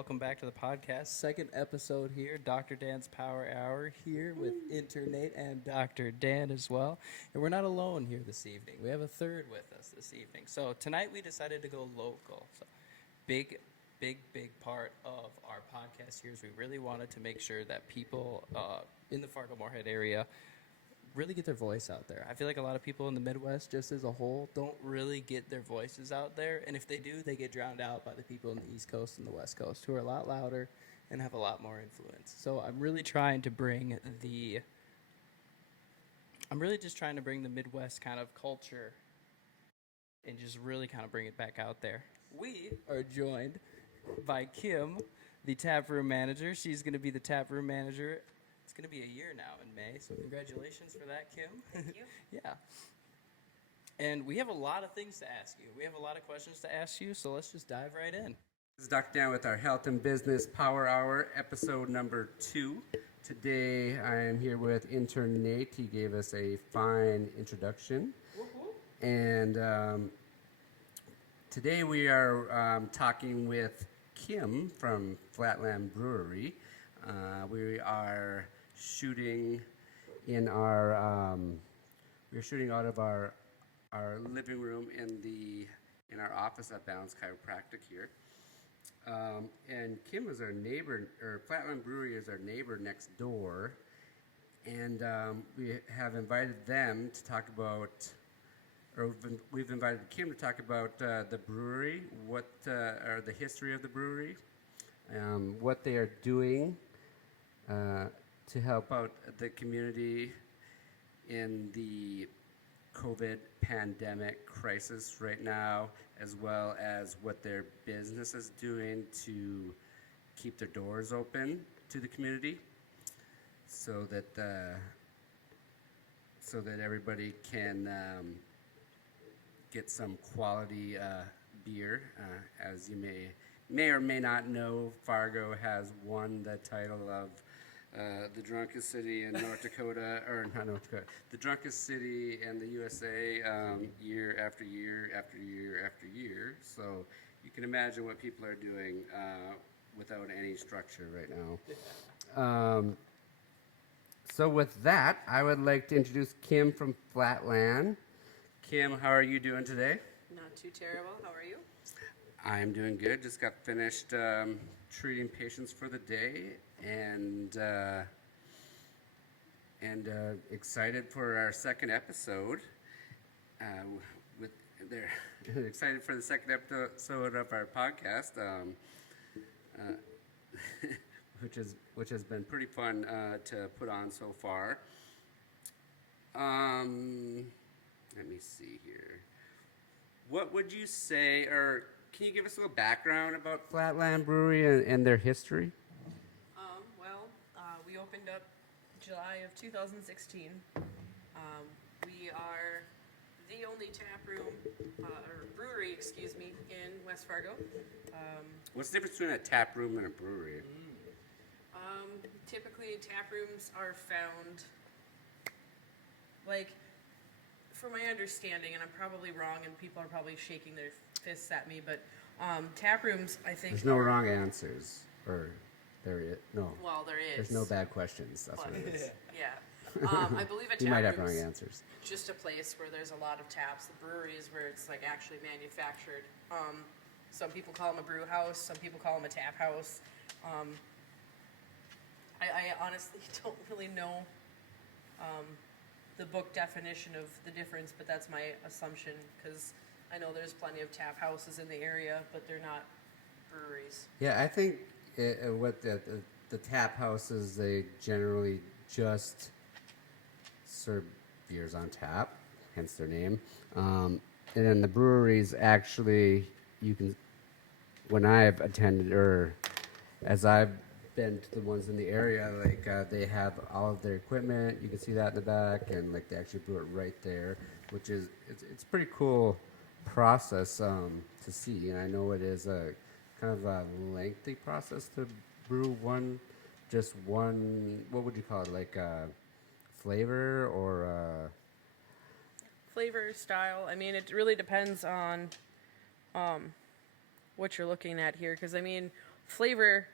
Welcome back to the podcast. Second episode here. Dr. Dan's Power Hour here with Intern Nate and Dr. Dan as well. And we're not alone here this evening. We have a third with us this evening. So tonight we decided to go local. So big part of our podcast here is we really wanted to make sure that people in the Fargo Moorhead area really get their voice out there. I feel like a lot of people in the Midwest, just as a whole, don't really get their voices out there. And if they do, they get drowned out by the people in the East Coast and the West Coast who are a lot louder and have a lot more influence. So I'm really trying to bring the Midwest kind of culture and just really kind of bring it back out there. We are joined by Kim, the taproom manager. She's going to be the taproom manager. It's going to be a year now in May, so congratulations for that, Kim. Thank you. Yeah. And we have a lot of things to ask you. We have a lot of questions to ask you, so let's just dive right in. This is Dr. Dan with our Health and Business Power Hour, episode number 2. Today I am here with Intern Nate. He gave us a fine introduction. And today we are talking with Kim from Flatland Brewery. We are shooting in our we're shooting out of our living room in our office at Balance Chiropractic here. And Kim is our neighbor, or Flatland Brewery is our neighbor next door, and we have invited them to talk about, or we've invited Kim to talk about the brewery, or the history of the brewery, what they are doing to help out the community in the COVID pandemic crisis right now, as well as what their business is doing to keep their doors open to the community, so that everybody can get some quality beer. As you may or may not know, Fargo has won the title of the drunkest city in North Dakota, or not North Dakota, the drunkest city in the USA year after year after year after year. So you can imagine what people are doing without any structure right now. So with that, I would like to introduce Kim from Flatland. Kim, how are you doing today? Not too terrible. How are you? I'm doing good. Just got finished treating patients for the day, and excited for our second episode. Excited for the second episode of our podcast, which has been pretty fun to put on so far. Let me see here. What would you say, or can you give us a little background about Flatland Brewery and their history? We opened up July of 2016. We are the only taproom, or brewery, in West Fargo. What's the difference between a tap room and a brewery? Typically, taprooms are found, like, from my understanding, and I'm probably wrong, and people are probably shaking their fists at me, but taprooms, I think... There's no wrong answers, or there is, no. Well, there is. There's no bad questions, that's what it is. Yeah. I believe a You might have taproom wrong is answers. just a place where there's a lot of taps. The brewery is where it's like actually manufactured. Some people call them a brew house, some people call them a tap house. I honestly don't really know the book definition of the difference, but that's my assumption, because I know there's plenty of tap houses in the area, but they're not breweries. Yeah, I think what the tap houses, they generally just serve beers on tap, hence their name. And then the breweries, actually, you can, when I've attended, or as I've been to the ones in the area, like they have all of their equipment. You can see that in the back, and like they actually brew it right there, which is it's a pretty cool process to see. And I know it is a kind of a lengthy process to brew one. What would you call it, like flavor or Flavor, style, I mean, it really depends on what you're looking at here, because I mean, flavor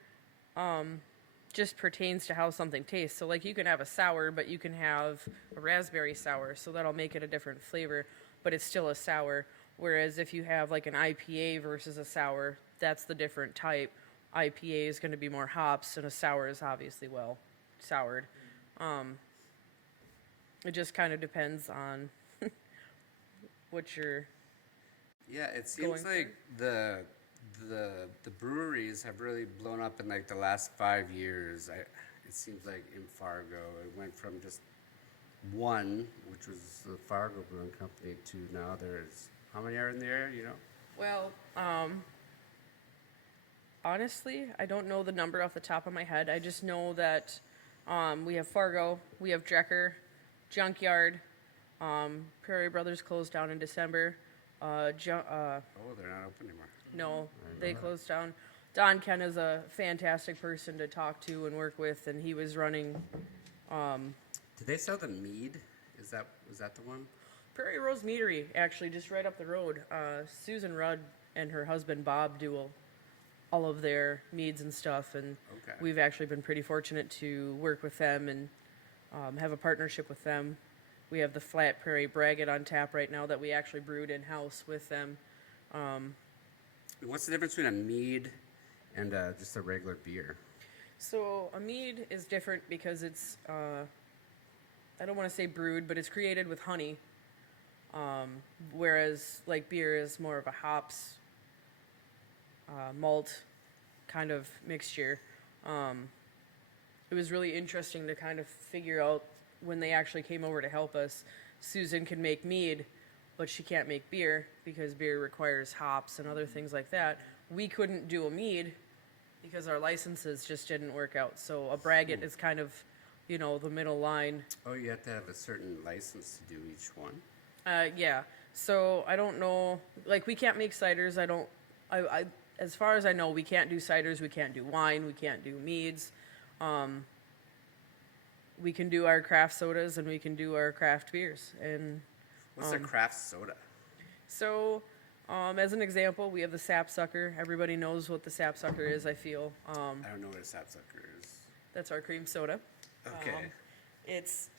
just pertains to how something tastes. So like you can have a sour, but you can have a raspberry sour, so that'll make it a different flavor, but it's still a sour. Whereas if you have like an IPA versus a sour, that's the different type. IPA is going to be more hops, and a sour is obviously, well, soured. It just kind of depends on what you're. Yeah, it seems Going like the breweries have really blown up in like the last 5 years. It seems like in Fargo, it went from just one, which was the Fargo Brewing Company, to now there's how many are in there? You know? Well, honestly, I don't know the number off the top of my head. I just know that we have Fargo, we have Drecker, Junkyard, Prairie Brothers closed down in December. Oh, they're not open anymore. No, they closed down. Don Ken is a fantastic person to talk to and work with, and he was running Did they sell the mead? Was that the one? Prairie Rose Meadery, actually, just right up the road. Susan Rudd and her husband Bob do all of their meads and stuff, and Okay. we've actually been pretty fortunate to work with them and have a partnership with them. We have the Flat Prairie Braggot on tap right now that we actually brewed in-house with them. What's the difference between a mead and just a regular beer? So a mead is different because it's, I don't want to say brewed, but it's created with honey. Whereas like beer is more of a hops, malt kind of mixture. It was really interesting to kind of figure out when they actually came over to help us. Susan can make mead, but she can't make beer because beer requires hops and other things like that. We couldn't do a mead because our licenses just didn't work out. So a braggot is kind of, the middle line. Oh, you have to have a certain license to do each one. Yeah. So I don't know. Like we can't make ciders. I as far as I know, we can't do ciders. We can't do wine. We can't do meads. We can do our craft sodas and we can do our craft beers. And What's a craft soda? so, as an example, we have the sapsucker. Everybody knows what the sapsucker is, I feel. I don't know what a sapsucker is. That's our cream soda. Okay. It's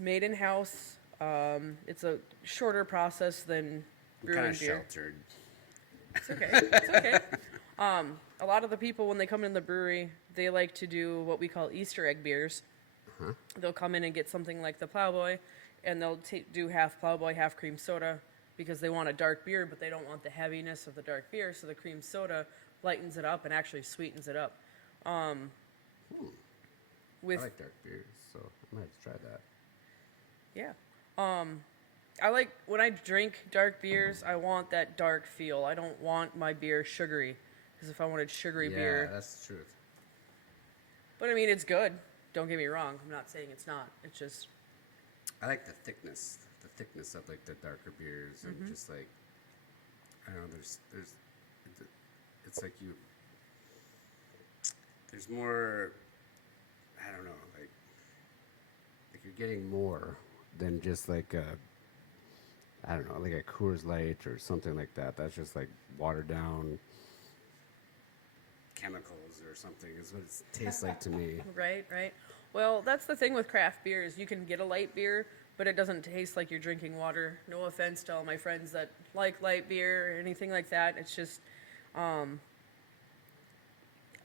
made in house. It's a shorter process than I'm brewing kind of beer. sheltered. It's okay. It's okay. A lot of the people, when they come in the brewery, they like to do what we call Easter egg beers. They'll come in and get something like the Plowboy, and they'll do half Plowboy, half cream soda, because they want a dark beer, but they don't want the heaviness of the dark beer, so the cream soda lightens it up and actually sweetens it up. With I like dark beers, so I might have to try that. Yeah. I like, when I drink dark beers, I want that dark feel. I don't want my beer sugary, because if I wanted sugary beer... Yeah, that's the truth. But I mean, it's good. Don't get me wrong. I'm not saying it's not. It's just... I like the thickness of like the darker beers, and just like, I don't know, it's like there's more, I don't know, like you're getting more than just like I don't know, like a Coors Light or something like that. That's just like watered down chemicals or something is what it tastes like to me. Right. Well, that's the thing with craft beers. You can get a light beer, but it doesn't taste like you're drinking water. No offense to all my friends that like light beer or anything like that. It's just,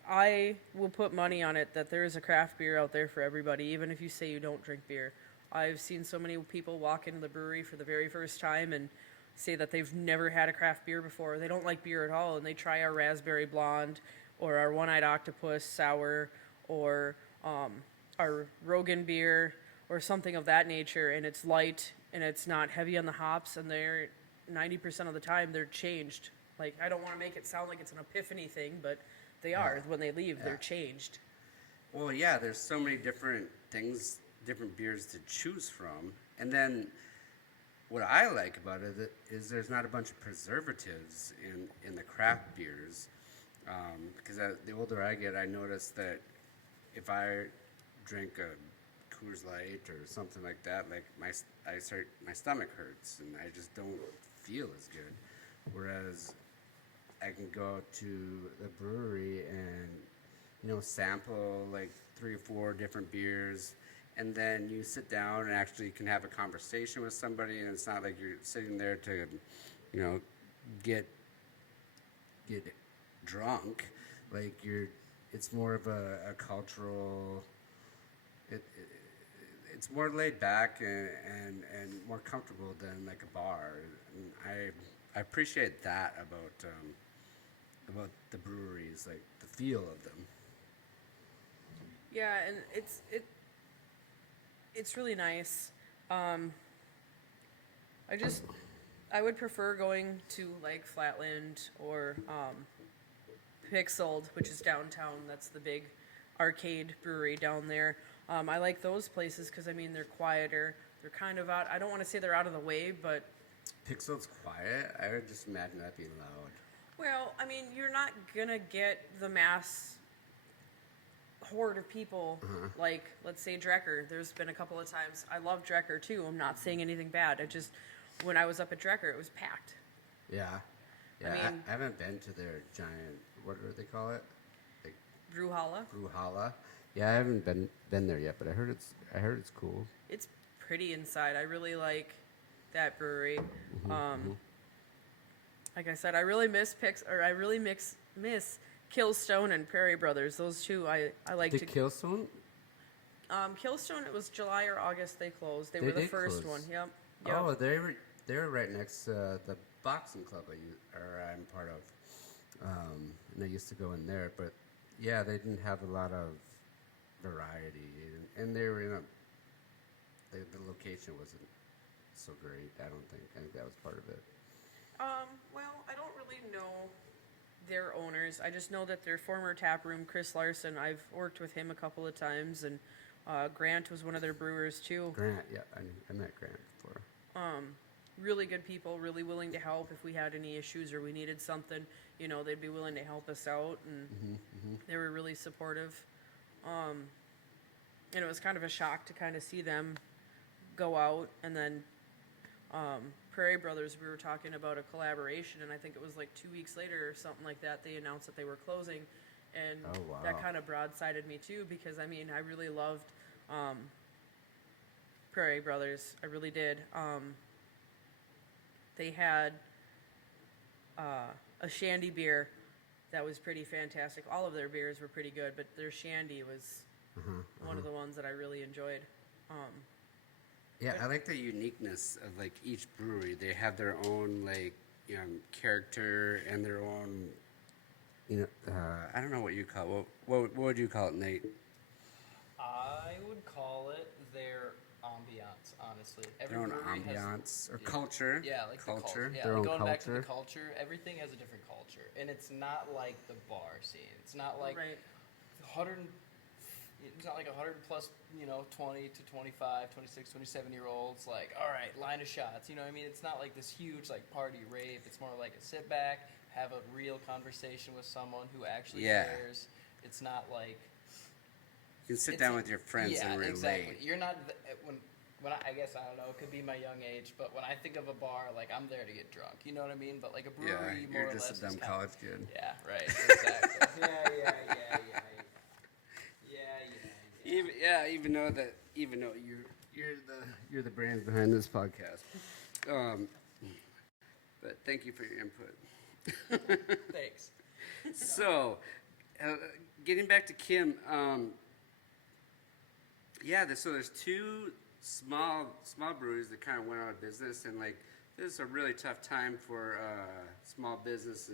I will put money on it that there is a craft beer out there for everybody, even if you say you don't drink beer. I've seen so many people walk into the brewery for the very first time and say that they've never had a craft beer before. They don't like beer at all, and they try our Raspberry Blonde or our One-Eyed Octopus Sour or our Rogan beer or something of that nature, and it's light and it's not heavy on the hops, and they're 90% of the time they're changed. Like, I don't want to make it sound like it's an epiphany thing, but they are. When they leave, they're changed. Well, yeah, there's so many different things, different beers to choose from. And then what I like about it is there's not a bunch of preservatives in the craft beers. Because the older I get, I notice that if I drink a Coors Light or something like that, like my stomach hurts and I just don't feel as good. Whereas I can go to the brewery and, sample like 3 or 4 different beers, and then you sit down and actually can have a conversation with somebody, and it's not like you're sitting there to, get drunk. Like it's more of a cultural. It's more laid back and more comfortable than like a bar. And I appreciate that about the breweries, like the feel of them. Yeah, and it's really nice. I would prefer going to like Flatland or Pixeled, which is downtown. That's the big arcade brewery down there. I like those places because they're quieter. They're kind of out. I don't want to say they're out of the way, but Pixel's quiet. I would just imagine that being loud. well, you're not gonna get the mass horde of people like, let's say, Drecker. There's been a couple of times. I love Drecker too. I'm not saying anything bad. When I was up at Drecker, it was packed. Yeah. I mean- I haven't been to their giant. What do they call it? Like Brewhouse. Yeah, I haven't been there yet, but I heard it's cool. It's pretty inside. I really like that brewery. Like I said, I really miss miss Killstone and Prairie Brothers. Those two I like The to. Killstone? Killstone, it was July or August they closed. They were the did first close. one. Yep. Oh, they were right next to the boxing club I'm part of, and I used to go in there. But yeah, they didn't have a lot of variety, and they were the location wasn't so great. I think that was part of it. Well, I don't really know their owners. I just know that their former taproom, Chris Larson, I've worked with him a couple of times, and Grant was one of their brewers too. Grant, yeah, I met Grant before. Really good people, really willing to help if we had any issues or we needed something. They'd be willing to help us out, and they were really supportive. And it was kind of a shock to kind of see them go out, and then Prairie Brothers, we were talking about a collaboration, and I think it was like 2 weeks later or something like that, they announced that they were closing, and Oh, wow. that kind of broadsided me too, because I really loved Prairie Brothers. I really did. They had a shandy beer that was pretty fantastic. All of their beers were pretty good, but their shandy was one of the ones that I really enjoyed. Yeah, I like the uniqueness of like each brewery. They have their own character and their own. I don't know what you call it. What would you call it, Nate? I would call it their ambiance, honestly. Their own brewery has- ambiance or culture. Yeah, like culture. the culture. Yeah, Their like own going back to the culture. culture, everything has a different culture, and it's not like the bar scene. It's not like Right. 100. It's not like 100 plus, 20 to 25, 26, 27-year-olds. Like, all right, line of shots. It's not like this huge like party rave. It's more like a sit back, have a real conversation with someone who actually cares. It's not like You can sit down with your friends and relate. exactly. You're not when I guess I don't know. It could be my young age, but when I think of a bar, like I'm there to get drunk. You know what I mean? But like a brewery, more you're or just less, a dumb is college kid. Yeah, right. Exactly. yeah. Even though you're the brains behind this podcast. But thank you for your input. Thanks. So, getting back to Kim, so there's 2 small breweries that kind of went out of business, and like this is a really tough time for small businesses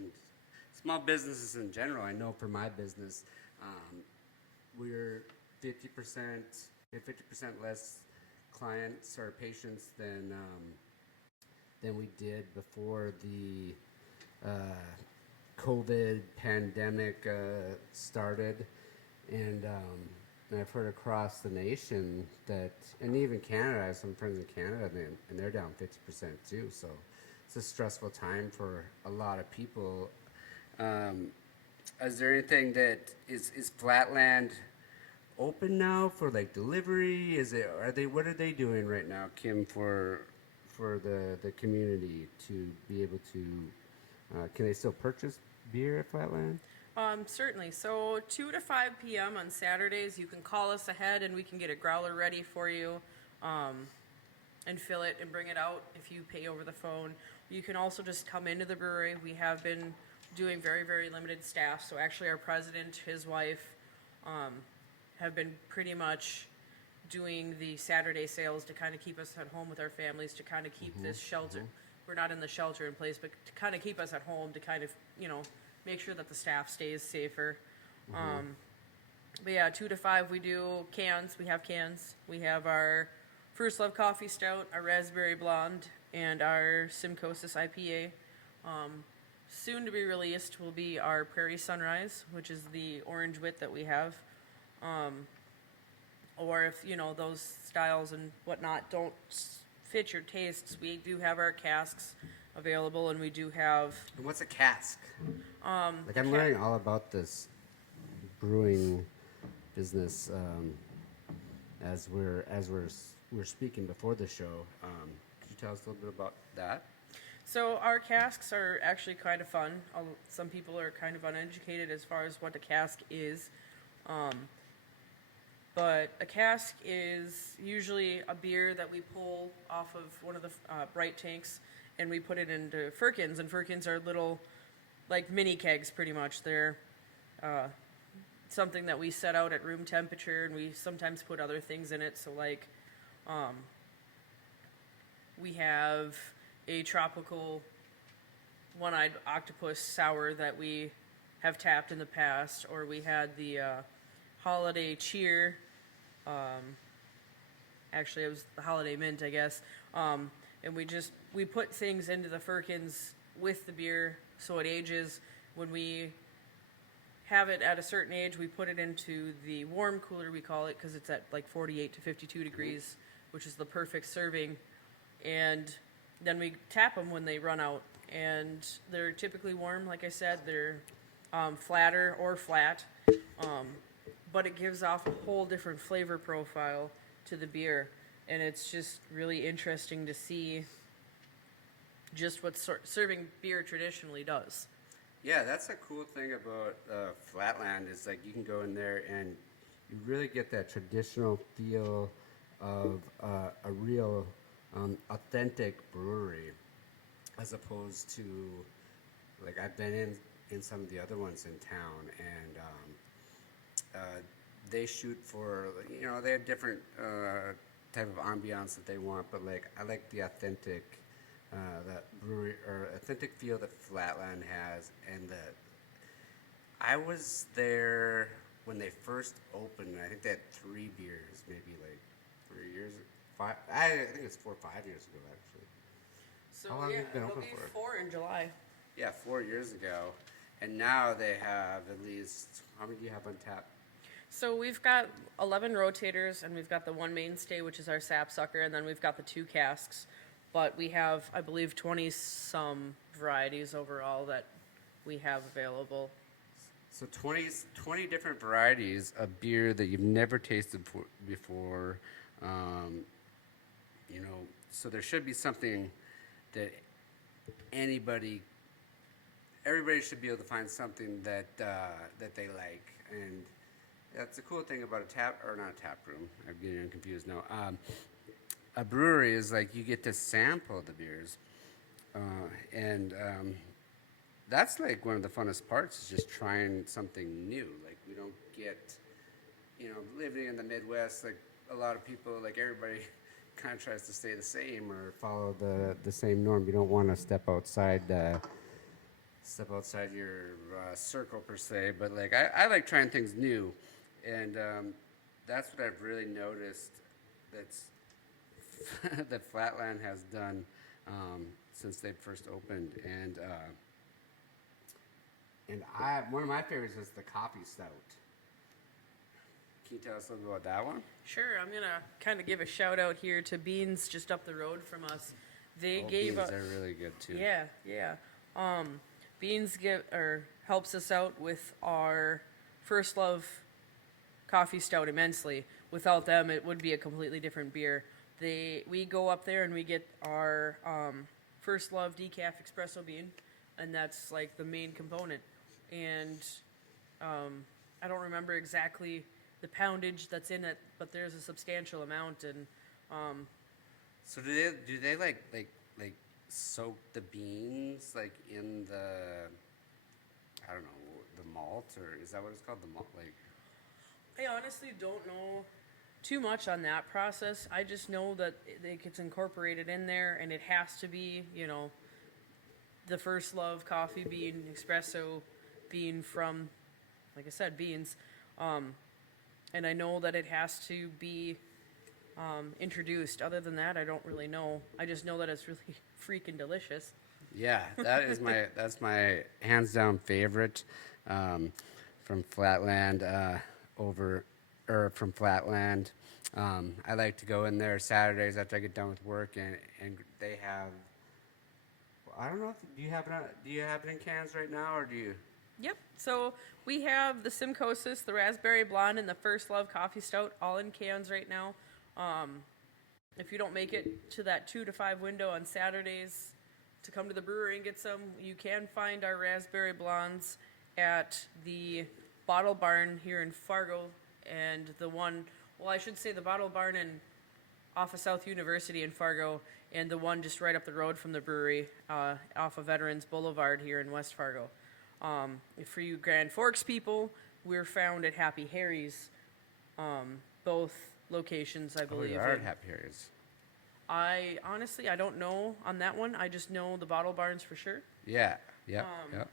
in general. I know for my business, we're 50% less clients or patients than we did before the COVID pandemic started, and I've heard across the nation that, and even Canada, I have some friends in Canada, and they're down 50% too. So it's a stressful time for a lot of people. Is there anything that is Flatland open now for like delivery? What are they doing right now, Kim, for the community to be able to? Can they still purchase beer at Flatland? Certainly. So 2 to 5 p.m. on Saturdays, you can call us ahead and we can get a growler ready for you and fill it and bring it out if you pay over the phone. You can also just come into the brewery. We have been doing very, very limited staff. So actually our president, his wife, have been pretty much doing the Saturday sales to kind of keep us at home with our families, to kind of keep this shelter. We're not in the shelter in place, but to kind of keep us at home, to kind of, make sure that the staff stays safer. But yeah, 2 to 5, we do cans. We have cans. We have our First Love Coffee Stout, our Raspberry Blonde, and our Simcosis IPA. Soon to be released will be our Prairie Sunrise, which is the orange wit that we have. Or if, those styles and whatnot don't fit your tastes, we do have our casks available, and we do have... And what's a cask? I'm learning all about this brewing business as we're speaking before the show. Could you tell us a little bit about that? So our casks are actually kind of fun. Some people are kind of uneducated as far as what a cask is. But a cask is usually a beer that we pull off of one of the bright tanks, and we put it into firkins. And firkins are little, like mini kegs pretty much. They're something that we set out at room temperature, and we sometimes put other things in it. So like we have a tropical one-eyed octopus sour that we have tapped in the past, or we had the holiday cheer. Actually, it was the holiday mint, I guess. And we put things into the firkins with the beer so it ages. When we have it at a certain age, we put it into the warm cooler, we call it, because it's at like 48 to 52 degrees, which is the perfect serving. And then we tap them when they run out. And they're typically warm, like I said. They're flatter or flat. But it gives off a whole different flavor profile to the beer. And it's just really interesting to see just what serving beer traditionally does. Yeah, that's a cool thing about Flatland is like you can go in there and you really get that traditional feel of a real authentic brewery, as opposed to like I've been in some of the other ones in town, and they shoot for, they have different type of ambiance that they want, but like I like the authentic that brewery or authentic feel that Flatland has. And I was there when they first opened. I think they had 3 beers, maybe like 3 years, 5. I think it's 4 or 5 years ago actually. So how long have you been open for? 4 in July. Yeah, 4 years ago, and now they have at least, how many do you have on tap? So we've got 11 rotators, and we've got the one mainstay, which is our sapsucker, and then we've got the 2 casks. But we have, I believe, 20-some varieties overall that we have available. So 20 different varieties of beer that you've never tasted before. So there should be something that everybody should be able to find something that they like. And that's a cool thing about not a tap room. I'm getting confused now. A brewery is like you get to sample the beers, and that's like one of the funnest parts is just trying something new. Like we don't get, living in the Midwest, like a lot of people, like everybody kind of tries to stay the same or follow the same norm. You don't want to step outside your circle per se, but like I like trying things new, and that's what I've really noticed that Flatland has done since they first opened. And one of my favorites is the coffee stout. Can you tell us a little bit about that one? Sure, I'm gonna kind of give a shout out here to Beans just up the road from us. They gave Beans us. They're really good too. Yeah. Beans helps us out with our First Love coffee stout immensely. Without them, it would be a completely different beer. We go up there and we get our First Love decaf espresso bean, and that's like the main component. and I don't remember exactly the poundage that's in it, but there's a substantial amount. And So do they like soak the beans like in the, I don't know, the malt, or is that what it's called, the malt? Like, I honestly don't know too much on that process. I just know that it gets incorporated in there, and it has to be, the First Love coffee bean, espresso bean from, like I said, beans. And I know that it has to be introduced. Other than that, I don't really know. I just know that it's really freaking delicious. yeah, that's my hands down favorite from Flatland from Flatland. I like to go in there Saturdays after I get done with work, and they have. I don't know. Do you have it in cans right now, or do you? Yep. So we have the Simcosis, the Raspberry Blonde, and the First Love Coffee Stout all in cans right now. If you don't make it to that 2 to 5 window on Saturdays to come to the brewery and get some, you can find our Raspberry Blondes at the Bottle Barn here in Fargo, and I should say the Bottle Barn off of South University in Fargo, and the one just right up the road from the brewery off of Veterans Boulevard here in West Fargo. For you Grand Forks people, we're found at Happy Harry's, both locations, I believe. We are at Happy Harry's. I don't know on that one. I just know the Bottle Barns for sure. Yeah. Yep. Yep.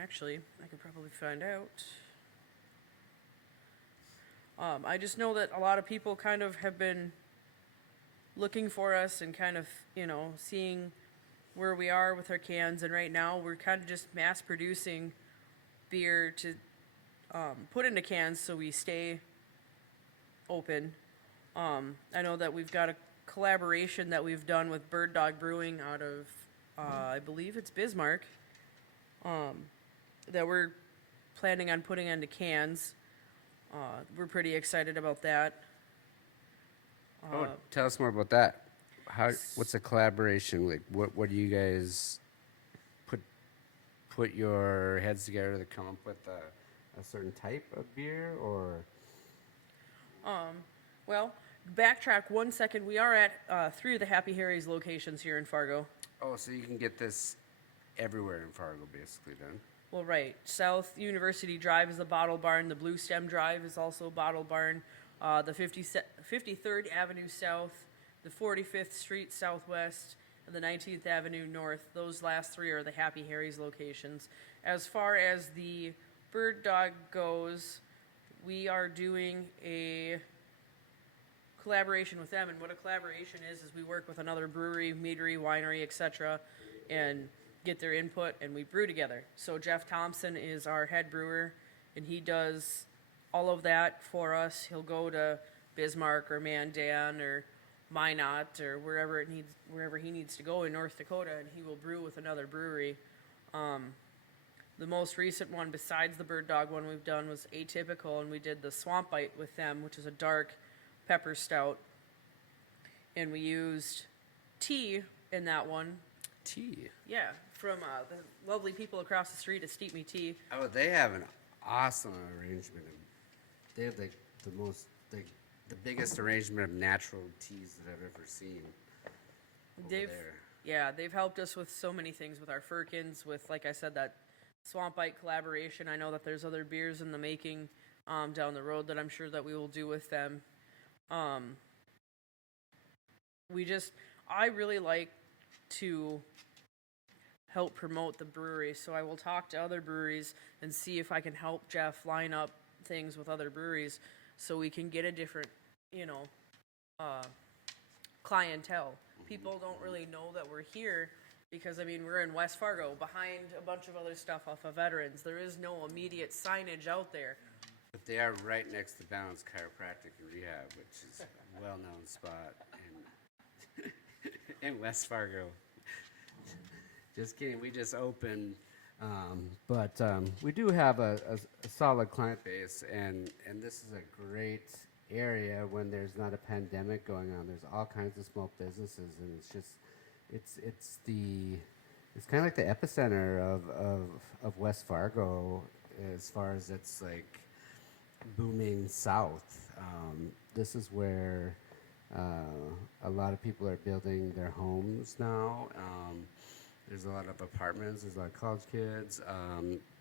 Actually, I could probably find out. I just know that a lot of people kind of have been looking for us and kind of, seeing where we are with our cans. And right now, we're kind of just mass producing beer to put into cans so we stay open. I know that we've got a collaboration that we've done with Bird Dog Brewing out of, I believe it's Bismarck, that we're planning on putting into cans. We're pretty excited about that. Tell us more about that. What's a collaboration like? What do you guys put your heads together to come up with a certain type of beer, or? Well, backtrack 1 second. We are at 3 of the Happy Harry's locations here in Fargo. Oh, so you can get this everywhere in Fargo, basically, then. Well, right. South University Drive is a Bottle Barn. The Blue Stem Drive is also a Bottle Barn. The 53rd Avenue South, the 45th Street Southwest, and the 19th Avenue North. Those last 3 are the Happy Harry's locations. As far as the Bird Dog goes, we are doing a collaboration with them. And what a collaboration is we work with another brewery, meadery, winery, etc., and get their input, and we brew together. So Jeff Thompson is our head brewer, and he does all of that for us. He'll go to Bismarck or Mandan or Minot or wherever he needs to go in North Dakota, and he will brew with another brewery. The most recent one besides the Bird Dog one we've done was Atypical, and we did the Swamp Bite with them, which is a dark pepper stout, and we used tea in that one. Tea. Yeah, from the lovely people across the street at Steep Me Tea. Oh, they have an awesome arrangement. They have the biggest arrangement of natural teas that I've ever seen. They've helped us with so many things with our firkins, with, like I said, that Swamp Bite collaboration. I know that there's other beers in the making down the road that I'm sure that we will do with them. I really like to help promote the brewery, so I will talk to other breweries and see if I can help Jeff line up things with other breweries so we can get a different, clientele. People don't really know that we're here because, we're in West Fargo behind a bunch of other stuff off of Veterans. There is no immediate signage out there. But they are right next to Balance Chiropractic and Rehab, which is a well-known spot in West Fargo. Just kidding. We just opened, but we do have a solid client base, and this is a great area when there's not a pandemic going on. There's all kinds of small businesses, and it's It's kind of like the epicenter of West Fargo as far as it's like booming south. This is where a lot of people are building their homes now. There's a lot of apartments. There's a lot of college kids.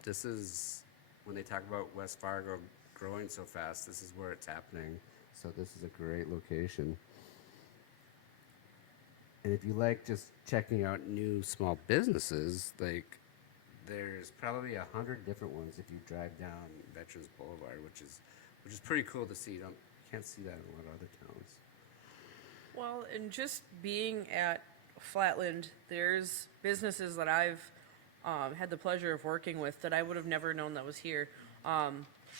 This is when they talk about West Fargo growing so fast. This is where it's happening. So this is a great location. And if you like just checking out new small businesses, like there's probably 100 different ones if you drive down Veterans Boulevard, which is pretty cool to see. You can't see that in a lot of other towns. Well, and just being at Flatland, there's businesses that I've had the pleasure of working with that I would have never known that was here.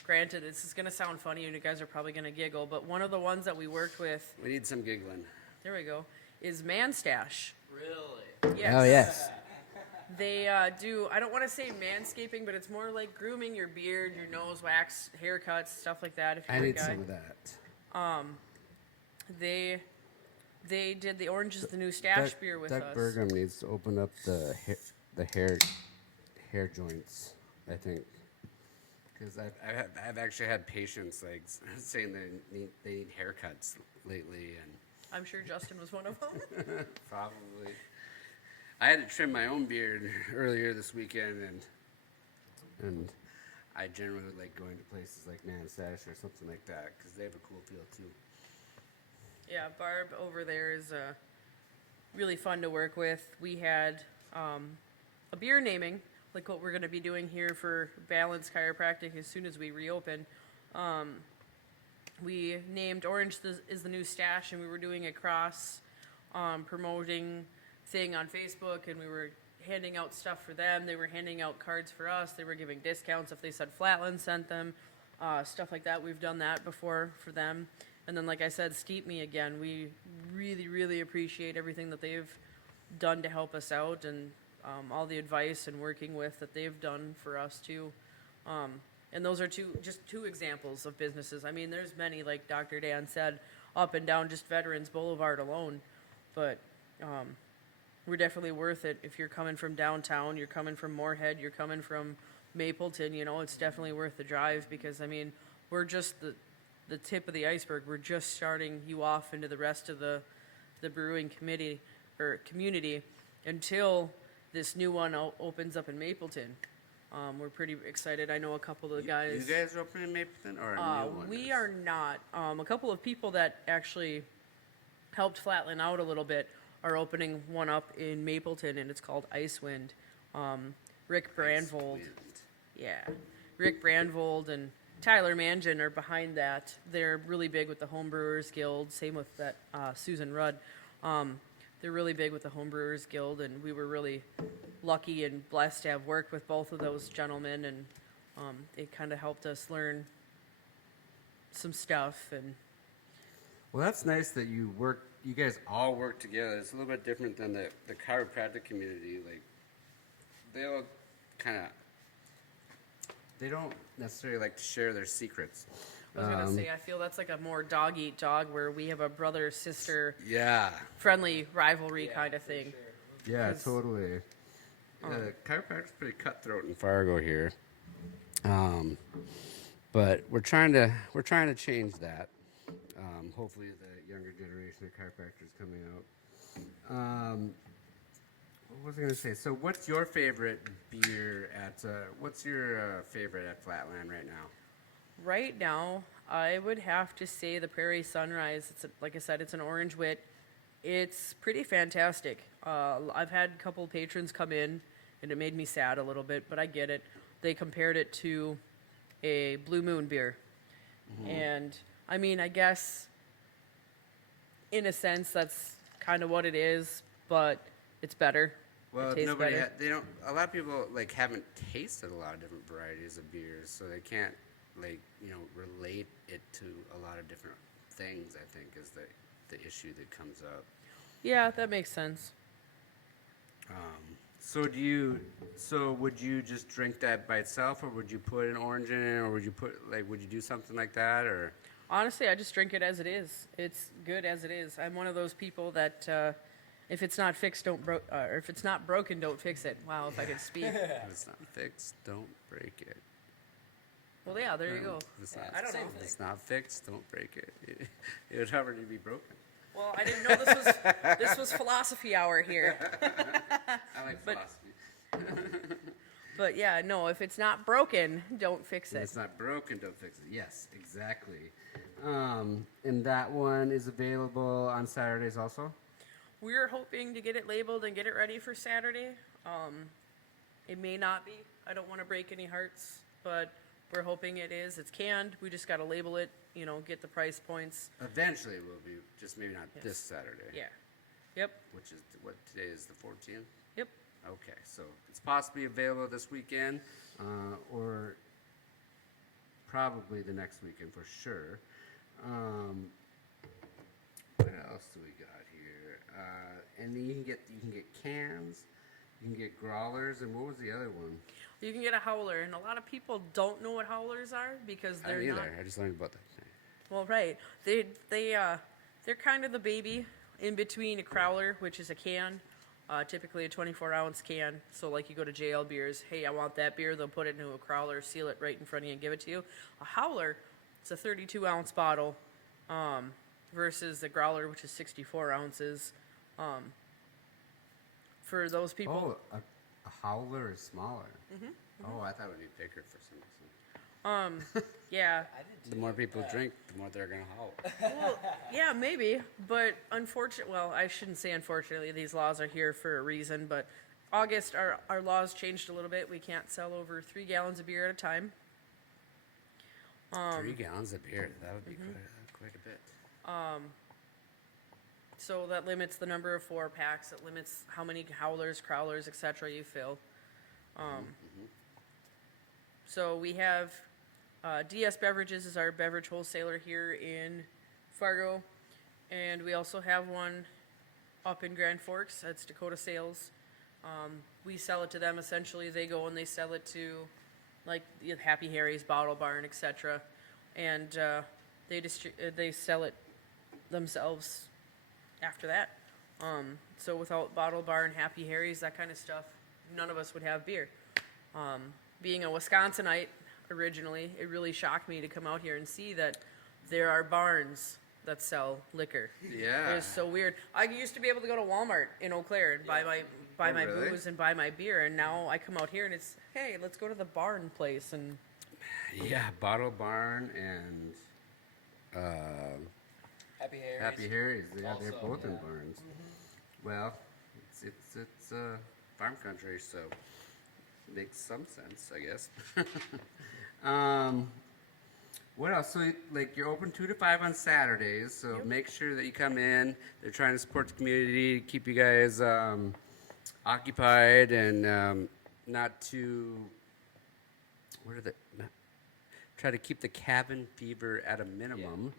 Granted, this is going to sound funny and you guys are probably going to giggle, but one of the ones that we worked with, We need some giggling. there we go, is Manstash. Really? Yes. Oh, yes. They do, I don't want to say manscaping, but it's more like grooming your beard, your nose, wax, haircuts, stuff like that. If you're I a need guy. some of that. They did the Orange is the New Stash beer with Doug us. Burgum needs to open up the hair joints, I think. Because I've actually had patients like saying they need haircuts lately, and I'm sure Justin was one of them. probably. I had to trim my own beard earlier this weekend, and I generally like going to places like Manstash or something like that because they have a cool feel too. Yeah, Barb over there is really fun to work with. We had a beer naming, like what we're going to be doing here for Balance Chiropractic as soon as we reopen. We named Orange is the New Stash, and we were doing a cross promoting thing on Facebook, and we were handing out stuff for them. They were handing out cards for us. They were giving discounts if they said Flatland sent them, stuff like that. We've done that before for them. And then, like I said, Steep Me again. We really, really appreciate everything that they've done to help us out, and all the advice and working with that they've done for us too. And those are just two examples of businesses. I mean, there's many, like Dr. Dan said, up and down just Veterans Boulevard alone. But we're definitely worth it. If you're coming from downtown, you're coming from Moorhead, you're coming from Mapleton, it's definitely worth the drive because, I mean, we're just the tip of the iceberg. We're just starting you off into the rest of the brewing community until this new one opens up in Mapleton. We're pretty excited. I know a couple of the guys. You guys are opening in Mapleton or a new one? We are not. A couple of people that actually helped Flatland out a little bit are opening one up in Mapleton, and it's called Icewind. Rick Brandvold. Yeah. Rick Brandvold and Tyler Mangin are behind that. They're really big with the Homebrewers Guild. Same with that Susan Rudd. They're really big with the Homebrewers Guild, and we were really lucky and blessed to have worked with both of those gentlemen, and it kind of helped us learn some stuff. And Well, that's nice that you guys all work together. It's a little bit different than the chiropractic community. Like, they all kind of, they don't necessarily like to share their secrets. I was going to say, I feel that's like a more dog-eat-dog where we have a brother-sister Yeah. friendly rivalry kind of thing. Yeah, 'Cause, totally. Chiropractic's pretty cutthroat in Fargo here. But we're trying to change that. Hopefully the younger generation of chiropractors coming out. What was I going to say? So what's your favorite beer what's your favorite at Flatland right now? Right now, I would have to say the Prairie Sunrise. Like I said, it's an orange wit. It's pretty fantastic. I've had a couple patrons come in, and it made me sad a little bit, but I get it. They compared it to a Blue Moon beer. Mm-hmm. And, I mean, I guess, in a sense, that's kind of what it is, but it's better. Well, it tastes better. they don't. A lot of people haven't tasted a lot of different varieties of beers, so they can't relate it to a lot of different things. I think is the issue that comes up. Yeah, that makes sense. So would you just drink that by itself, or would you put an orange in it, or would you do something like that, or? Honestly, I just drink it as it is. It's good as it is. I'm one of those people that If it's not fixed, or if it's not broken, don't fix it. Wow, if I could speak. If it's not fixed, don't break it. Well, yeah, there you go. If it's not, I don't know. If it's not fixed, don't break it. It would already be broken. Well, I didn't know this was philosophy hour here. I like But- philosophy. But yeah, no, if it's not broken, don't fix If it. it's not broken, don't fix it. Yes, exactly. And that one is available on Saturdays also? We're hoping to get it labeled and get it ready for Saturday. It may not be. I don't want to break any hearts, but we're hoping it is. It's canned. We just got to label it, get the price points. Eventually it will be, just maybe not Yes. this Saturday. Yeah. Yep. Which is, what, today is the 14th? Yep. Okay, so it's possibly available this weekend, or probably the next weekend for sure. What else do we got here? And then you can get cans, you can get growlers, and what was the other one? You can get a howler, and a lot of people don't know what howlers are because I they're don't not. either. I just learned about that. Well, right. They're kind of the baby in between a crowler, which is a can, typically a 24-ounce can. So like you go to JL Beers, hey, I want that beer. They'll put it into a crowler, seal it right in front of you, and give it to you. A howler, it's a 32-ounce bottle versus the growler, which is 64 ounces. For those people, Oh, a howler is smaller. Oh, I thought it would be bigger for some reason. yeah. I did The too. more people drink, the more they're gonna howl. Well, yeah, maybe, but I shouldn't say unfortunately, these laws are here for a reason, but August, our laws changed a little bit. We can't sell over 3 gallons of beer at a time. 3 gallons of beer, that would be quite a bit. So that limits the number of 4-packs. It limits how many howlers, crowlers, etc. you fill. So we have DS Beverages is our beverage wholesaler here in Fargo, and we also have one up in Grand Forks. That's Dakota Sales. We sell it to them essentially. They go and they sell it to like the Happy Harry's, Bottle Barn, etc. And they sell it themselves after that. So without Bottle Barn, Happy Harry's, that kind of stuff, none of us would have beer. Being a Wisconsinite originally, it really shocked me to come out here and see that there are barns that sell liquor. Yeah. It's so weird. I used to be able to go to Walmart in Eau Claire and buy my really? booze and buy my beer, and now I come out here and it's, hey, let's go to the barn place. And Yeah, Bottle Barn and Happy Harry's. Happy Harry's. Yeah, they're Also, both in yeah. barns. Well, it's farm country, so makes some sense, I guess. What else? So, like, you're open 2 to 5 on Saturdays, so Yep. make sure that you come in. They're trying to support the community, keep you guys occupied, and not too. Try to keep the cabin fever at a minimum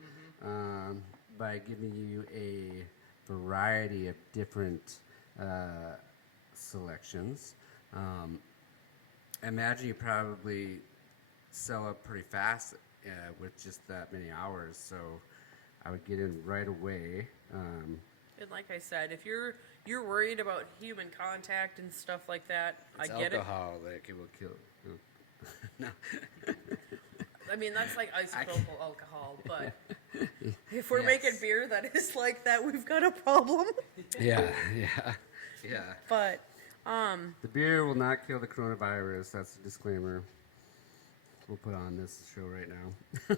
by giving you a variety of different selections. I imagine you probably sell up pretty fast with just that many hours, so I would get in right away. And like I said, if you're worried about human contact and stuff like that, I get alcohol, like it will kill. No. it. I mean, that's like isopropyl alcohol, but if we're making Yes. beer that is like that, we've got a problem. Yeah. But The beer will not kill the coronavirus. That's a disclaimer we'll put on this show right now.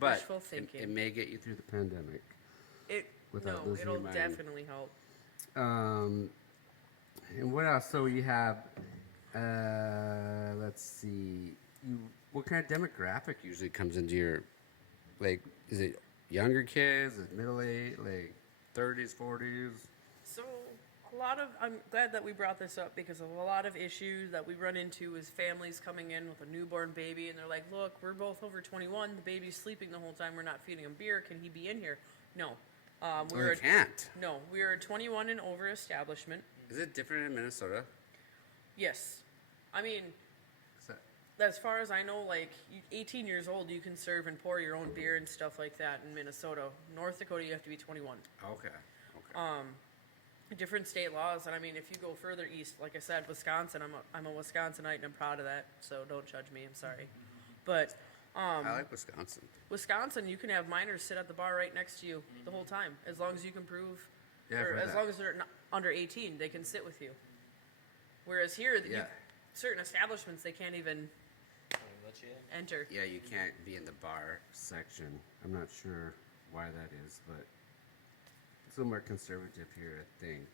But Wishful thinking. it may get you through the pandemic. Without losing it'll your mind. definitely help. And what else? So you have, let's see, what kind of demographic usually comes into your, like, is it younger kids, is it middle age, like 30s, 40s? So I'm glad that we brought this up because of a lot of issues that we run into is families coming in with a newborn baby and they're like, look, we're both over 21. The baby's sleeping the whole time. We're not feeding him beer. Can he be in here? No. Well, you can't. No, we're a 21 and over establishment. Is it different in Minnesota? Yes. I mean, Is that- as far as I know, like 18 years old, you can serve and pour your own beer and stuff like that in Minnesota. North Dakota, you have to be 21. Okay. different state laws. And I mean, if you go further east, like I said, Wisconsin, I'm a Wisconsinite and I'm proud of that. So don't judge me. I'm sorry. But I like Wisconsin. Wisconsin, you can have minors sit at the bar right next to you the whole time, as long as you can prove, Yeah, I've or heard as that. long as they're not under 18, they can sit with you. Whereas here, Yeah. certain establishments, they can't even Let you in. enter. Yeah, you can't be in the bar section. I'm not sure why that is, but it's a little more conservative here, I think.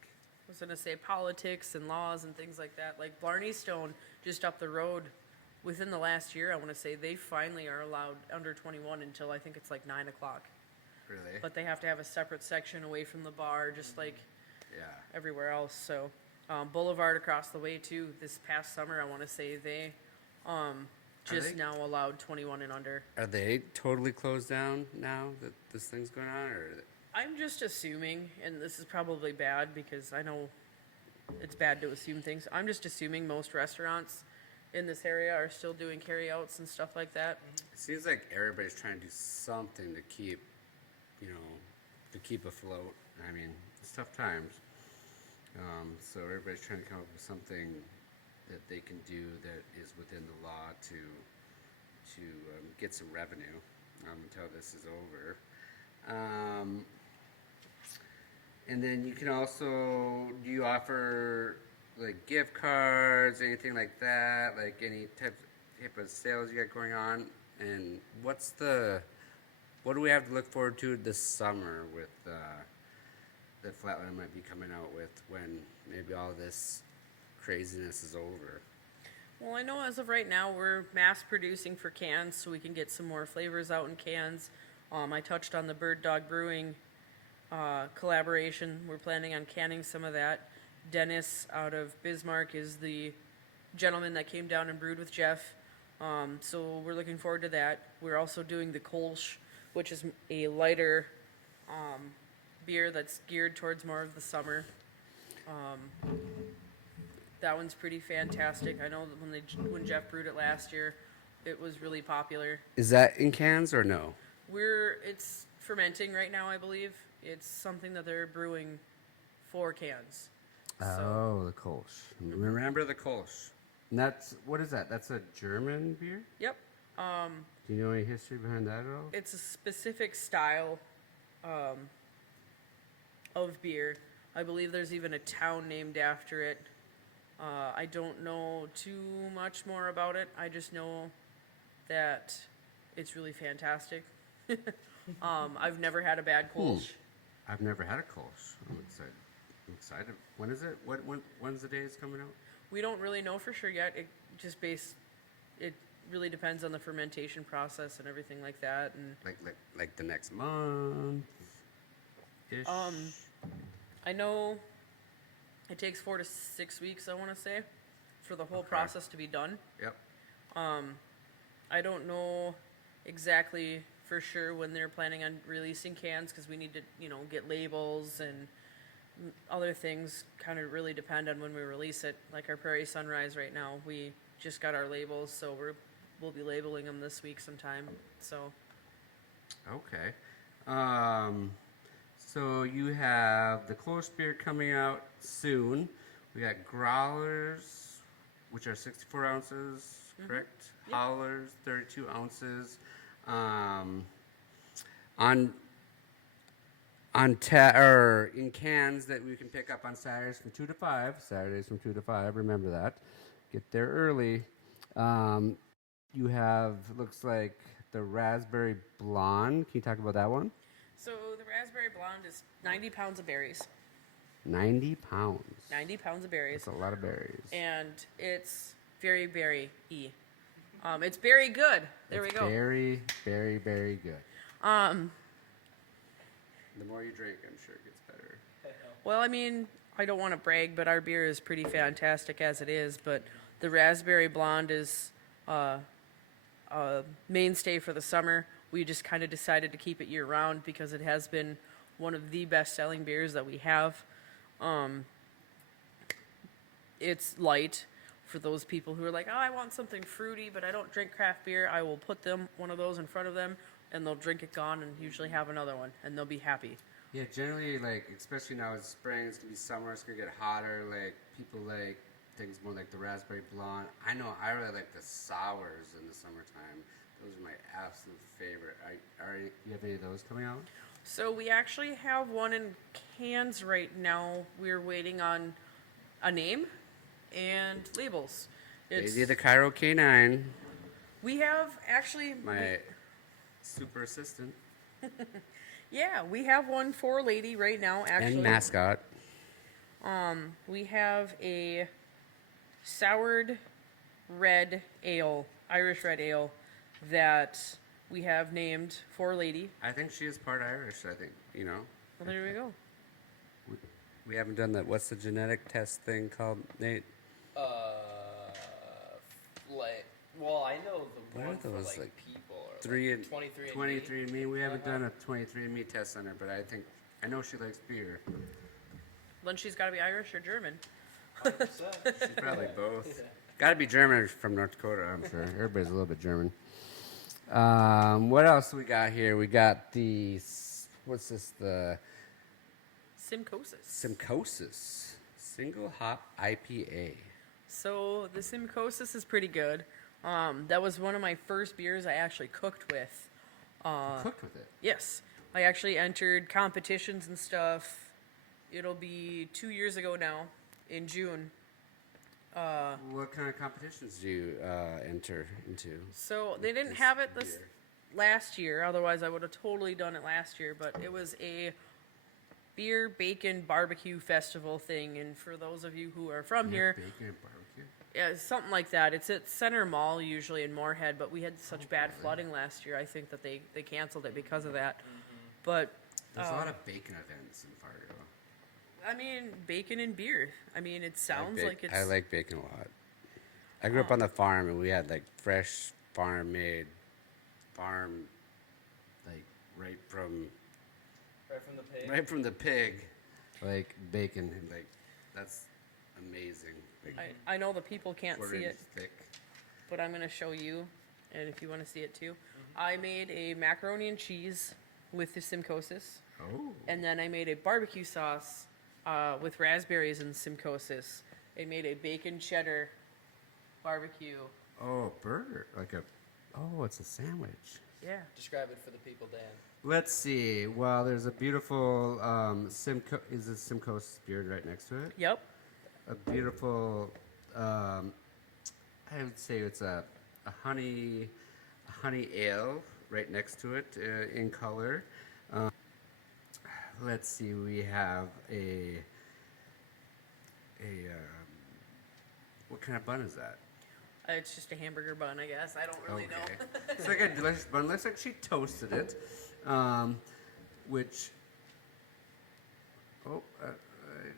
I was going to say politics and laws and things like that. Like Blarney Stone, just up the road, within the last year, I want to say they finally are allowed under 21 until I think it's like 9 o'clock. Really? But they have to have a separate section away from the bar, just like Yeah. everywhere else. So Boulevard across the way too. This past summer, I want to say they just they- now allowed 21 and under. Are they totally closed down now that this thing's going on, or? I'm just assuming, and this is probably bad because I know it's bad to assume things. I'm just assuming most restaurants in this area are still doing carryouts and stuff like that. It seems like everybody's trying to do something to keep, to keep afloat. I mean, it's tough times. So everybody's trying to come up with something that they can do that is within the law to get some revenue until this is over. And then you can also, do you offer like gift cards, anything like that, like any type of sales you got going on? And what do we have to look forward to this summer with that Flatland might be coming out with when maybe all this craziness is over? Well, I know as of right now, we're mass producing for cans so we can get some more flavors out in cans. I touched on the Bird Dog Brewing collaboration. We're planning on canning some of that. Dennis out of Bismarck is the gentleman that came down and brewed with Jeff. So we're looking forward to that. We're also doing the Kolsch, which is a lighter beer that's geared towards more of the summer. That one's pretty fantastic. I know that when Jeff brewed it last year, it was really popular. Is that in cans or no? It's fermenting right now, I believe. It's something that they're brewing for cans. Oh, the Kolsch. Remember the Kolsch. And what is that? That's a German beer? Yep. Do you know any history behind that at all? It's a specific style of beer. I believe there's even a town named after it. I don't know too much more about it. I just know that it's really fantastic. I've never had a bad Kolsch. I've never had a Kolsch. I'm excited. When is it? When's the day it's coming out? We don't really know for sure yet. It really depends on the fermentation process and everything like that. And Like the next month ish. I know it takes 4 to 6 weeks, I want to say, for the whole Okay. process to be done. Yep. I don't know exactly for sure when they're planning on releasing cans because we need to, get labels and other things kind of really depend on when we release it. Like our Prairie Sunrise right now, we just got our labels, so we'll be labeling them this week sometime. So Okay. So you have the Kolsch beer coming out soon. We got growlers, which are 64 ounces, correct? Yep. Howlers, 32 ounces. Or in cans that we can pick up on Saturdays from 2 to 5. Saturdays from 2 to 5. Remember that. Get there early. You have, looks like, the Raspberry Blonde. Can you talk about that one? So the Raspberry Blonde is 90 pounds of berries. 90 pounds. 90 pounds of berries. That's a lot of berries. And it's very berry-y. It's very good. There we go. Very, very, very good. Um, The more you drink, I'm sure it gets better. Well, I mean, I don't want to brag, but our beer is pretty fantastic as it is. But the Raspberry Blonde is a mainstay for the summer. We just kind of decided to keep it year-round because it has been one of the best-selling beers that we have. It's light for those people who are like, oh, I want something fruity, but I don't drink craft beer. I will put one of those in front of them, and they'll drink it gone and usually have another one, and they'll be happy. Yeah, generally, like, especially now it's spring, it's gonna be summer, it's gonna get hotter. Like, people like things more like the raspberry blonde. I know I really like the sours in the summertime. Those are my absolute favorite. You have any of those coming out? So we actually have one in cans right now. We're waiting on a name and labels. Daisy the Cairo K9, We have actually my super assistant we have one for lady right now actually. and mascot. We have a soured red ale, Irish red ale, that we have named for lady. I think she is part Irish. I think Well, there we go. we haven't done that. What's the genetic test thing called, Nate? Well, I know the What one are for those, like like, people or 23 23andMe. We haven't done a 23andMe test on her, but I know she likes beer. Then she's got to be Irish or German. 100%. She's probably both. Yeah. Got to be German from North Dakota, I'm sure. Everybody's a little bit German. What else we got here? We got the what's this? The Simcosis single hop IPA. So the Simcosis is pretty good. That was one of my first beers I actually cooked with. Cooked with it. Yes, I actually entered competitions and stuff. It'll be 2 years ago now, in June. What kind of competitions do you enter into? So they didn't This have it this beer. last year. Otherwise, I would have totally done it last year. But it was a beer, bacon, barbecue festival thing. And for those of you who are from here, Bacon and barbecue. yeah, something like that. It's at Center Mall usually in Moorhead, but we had such bad really? flooding last year. I think that they canceled it because of that. But There's a lot of bacon events in Fargo. I mean, bacon and beer. I mean, it sounds like it's. I like bacon a lot. I grew up on the farm, and we had like fresh farm-made, like right from the pig, like bacon, and like that's amazing. Like, I know the people can't quarter see inch it, thick. but I'm gonna show you, and if you want to see it too, I made a macaroni and cheese with the Simcosis, Oh. and then I made a barbecue sauce with raspberries and Simcosis. I made a bacon cheddar barbecue. Oh, burger, it's a sandwich. Yeah. Describe it for the people, Dan. Let's see. Well, there's a beautiful Simcoe's beard right next to it. Yep. A beautiful, I would say it's a honey ale right next to it in color. Let's see. We have a what kind of bun is that? It's just a hamburger bun, I guess. I don't really know. It's like a delicious bun. Looks like she toasted it, which. Oh, I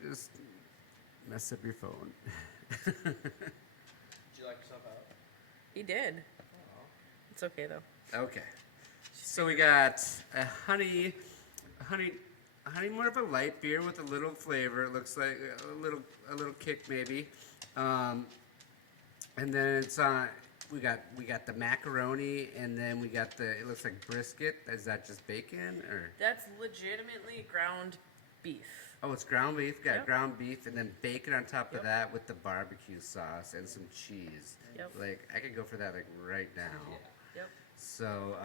just messed up your phone. Did you like yourself out? He did. It's okay though. Okay, so we got a honey, more of a light beer with a little flavor. It looks like a little kick maybe, and then it's we got the macaroni, and then we got it looks like brisket. Is that just bacon or? That's legitimately ground beef. Oh, it's ground beef. Got Yep. ground beef, and then bacon on top of Yep. that with the barbecue sauce and some cheese. Yep. Like I could go for that like right now. Yep. So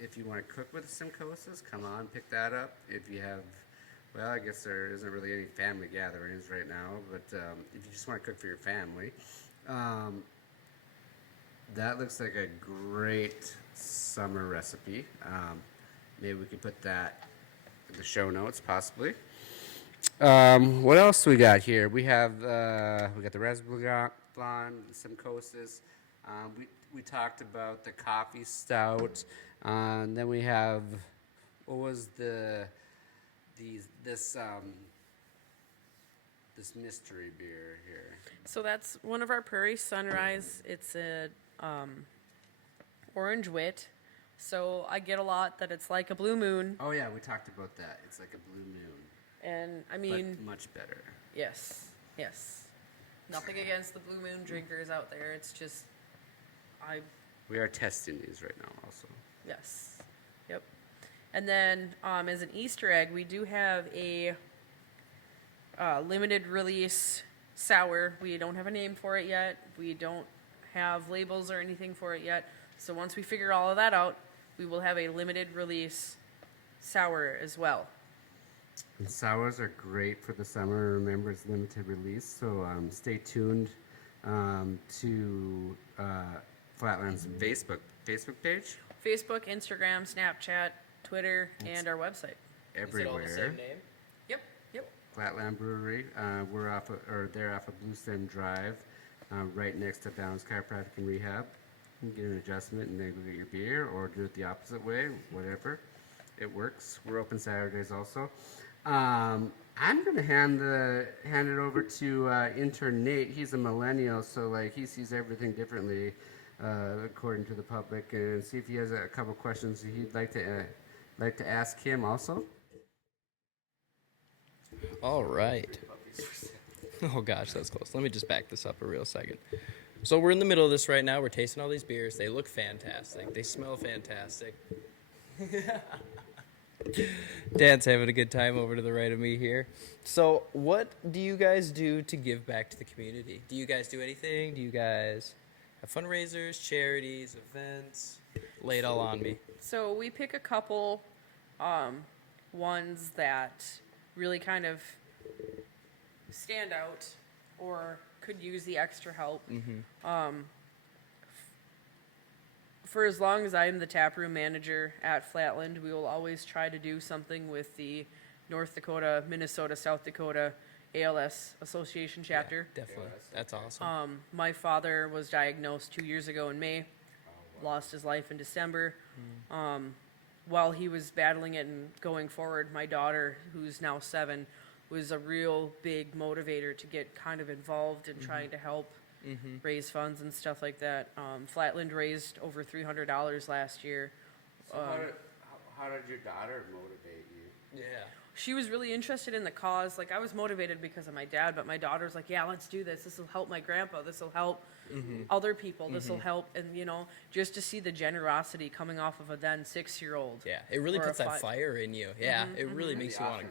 if you want to cook with Simcosis, come on, pick that up. If you have, well, I guess there isn't really any family gatherings right now, but if you just want to cook for your family, that looks like a great summer recipe. Maybe we could put that in the show notes, possibly. What else we got here? We got the raspberry blonde, Simcosis. We talked about the coffee stout. And then we have, what was this mystery beer here? So that's one of our Prairie Sunrise. It's a orange wit. So I get a lot that it's like a blue moon. Oh yeah, we talked about that. It's like a blue moon, And I mean, but much better. yes. Nothing against the blue moon drinkers out there. It's just, We are testing these right now also. yes. Yep. And then as an Easter egg, we do have a limited release sour. We don't have a name for it yet. We don't have labels or anything for it yet. So once we figure all of that out, we will have a limited release sour as well. And sours are great for the summer. Remember, it's limited release, so stay tuned to Flatland's Facebook page. Facebook, Instagram, Snapchat, Twitter, and our website. Everywhere. Is it all the same name? Yep. Flatland Brewery. They're off of Blue Stem Drive, right next to Balance Chiropractic and Rehab. You can get an adjustment and then go get your beer, or do it the opposite way, whatever. It works. We're open Saturdays also. I'm gonna hand it over to Intern Nate. He's a millennial, so like he sees everything differently, according to the public, and see if he has a couple questions he'd like to ask him also. All right. Oh gosh, that's close. Let me just back this up a real second. So we're in the middle of this right now. We're tasting all these beers. They look fantastic. They smell fantastic. Dan's having a good time over to the right of me here. So what do you guys do to give back to the community? Do you guys do anything? Do you guys have fundraisers, charities, events? Lay it all on me. So we pick a couple ones that really kind of stand out or could use the extra help. For as long as I'm the taproom manager at Flatland, we will always try to do something with the North Dakota, Minnesota, South Dakota ALS Association chapter. Yeah, definitely. That's awesome. My father was diagnosed 2 years ago in May, lost his life in December. While he was battling it and going forward, my daughter, who's now 7, was a real big motivator to get kind of involved in trying to help raise funds and stuff like that. Flatland raised over $300 last year. So how did your daughter motivate you? Yeah. She was really interested in the cause. Like, I was motivated because of my dad, but my daughter's like, yeah, let's do this. This will help my grandpa. This will help other people. This will help. And, just to see the generosity coming off of a then 6-year-old. Yeah, it really Or puts a that fire in you. Yeah, it really makes you want to.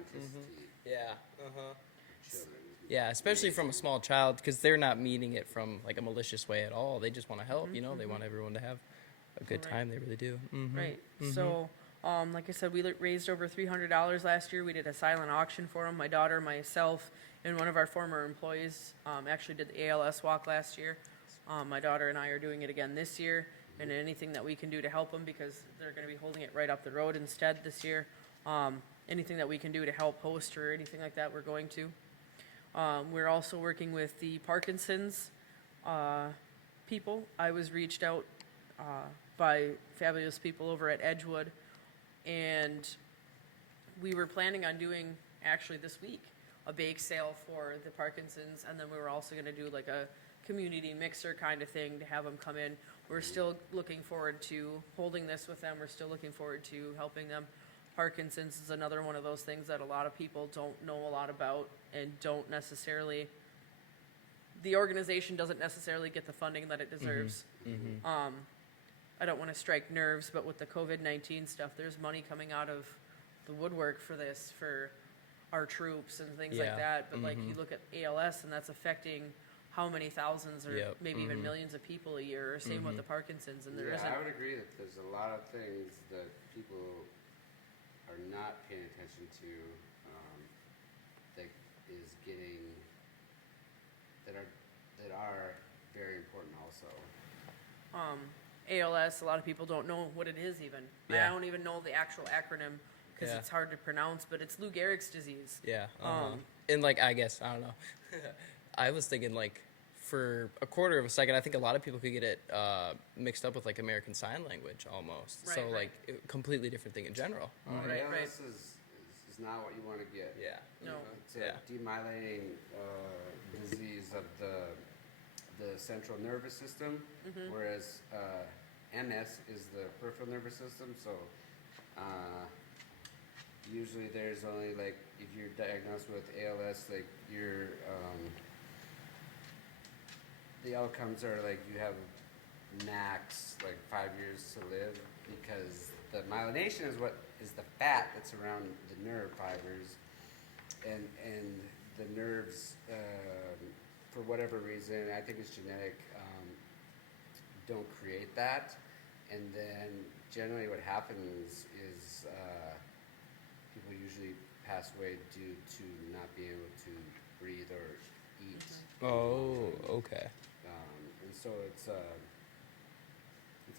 Yeah. Yeah, especially from a small child, because they're not meaning it from like a malicious way at all. They just want to help. They want everyone to have a good time. They really do. Right. So, like I said, we raised over $300 last year. We did a silent auction for them. My daughter, myself, and one of our former employees actually did the ALS walk last year. My daughter and I are doing it again this year, and anything that we can do to help them, because they're going to be holding it right up the road instead this year. Anything that we can do to help host or anything like that, we're going to. We're also working with the Parkinson's people. I was reached out by fabulous people over at Edgewood, and we were planning on doing, actually this week, a bake sale for the Parkinson's, and then we were also going to do like a community mixer kind of thing to have them come in. We're still looking forward to holding this with them. We're still looking forward to helping them. Parkinson's is another one of those things that a lot of people don't know a lot about, and don't necessarily, the organization doesn't necessarily get the funding that it deserves. I don't want to strike nerves, but with the COVID-19 stuff, there's money coming out of the woodwork for this, for our troops and things like that. But like, you look at ALS, and that's affecting how many thousands or maybe even millions of people a year, or same with the Parkinson's, and there isn't. I would agree that there's a lot of things that people are not paying attention to, that is getting, that are very important also. ALS, a lot of people don't know what it is even. Yeah. I don't even know the actual acronym because it's hard to pronounce, but it's Lou Gehrig's disease. Yeah. And like, I guess, I don't know. I was thinking like, for a quarter of a second, I think a lot of people could get it mixed up with like American Sign Language almost. Right, so right. like, completely different thing in general. Right. ALS is not what you want to get. Yeah. No. It's a demyelinating disease of the central nervous system, whereas MS is the peripheral nervous system. So usually there's only like, if you're diagnosed with ALS, like the outcomes are like you have max like 5 years to live, because the myelination is what is the fat that's around the nerve fibers, and the nerves, for whatever reason, I think it's genetic, don't create that, and then generally what happens is people usually pass away due to not being able to breathe or eat. Oh, okay. And so it's a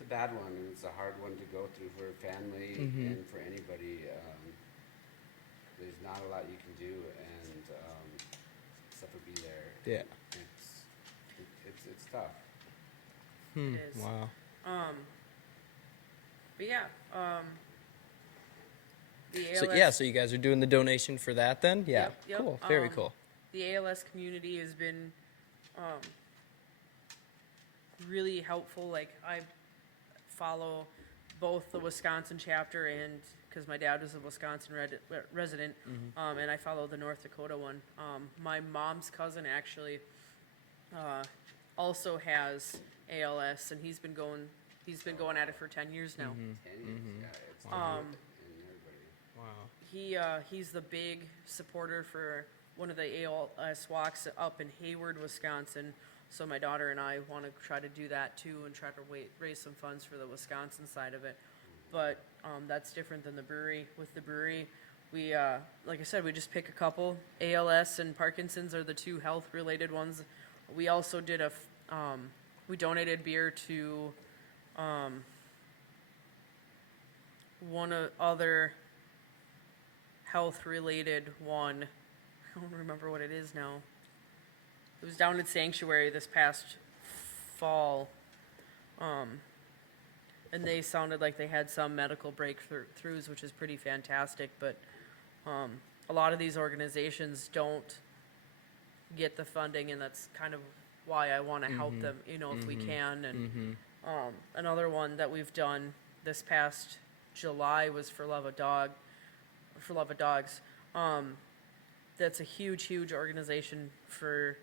bad one, and it's a hard one to go through for a family and for anybody. There's not a lot you can do, and except for be there. Yeah. It's tough. It is. Wow. But yeah, the ALS. So yeah, so you guys are doing the donation for that then? Yeah. Yep. Cool. Very cool. The ALS community has been really helpful. Like, I follow both the Wisconsin chapter, and because my dad was a Wisconsin resident, and I follow the North Dakota one. My mom's cousin actually also has ALS, and he's been going at it for 10 years now. 10 years, yeah, it's Wow. and everybody. Wow. He's the big supporter for one of the ALS walks up in Hayward, Wisconsin. So my daughter and I want to try to do that too, and try to raise some funds for the Wisconsin side of it. But that's different than the brewery. With the brewery, we, like I said, we just pick a couple. ALS and Parkinson's are the two health-related ones. We also did we donated beer to one other health-related one. I don't remember what it is now. It was down at Sanctuary this past fall. And they sounded like they had some medical breakthroughs, which is pretty fantastic. But a lot of these organizations don't get the funding, and that's kind of why I want to help them, if we can. And another one that we've done this past July was for Love of Dogs. That's a huge organization for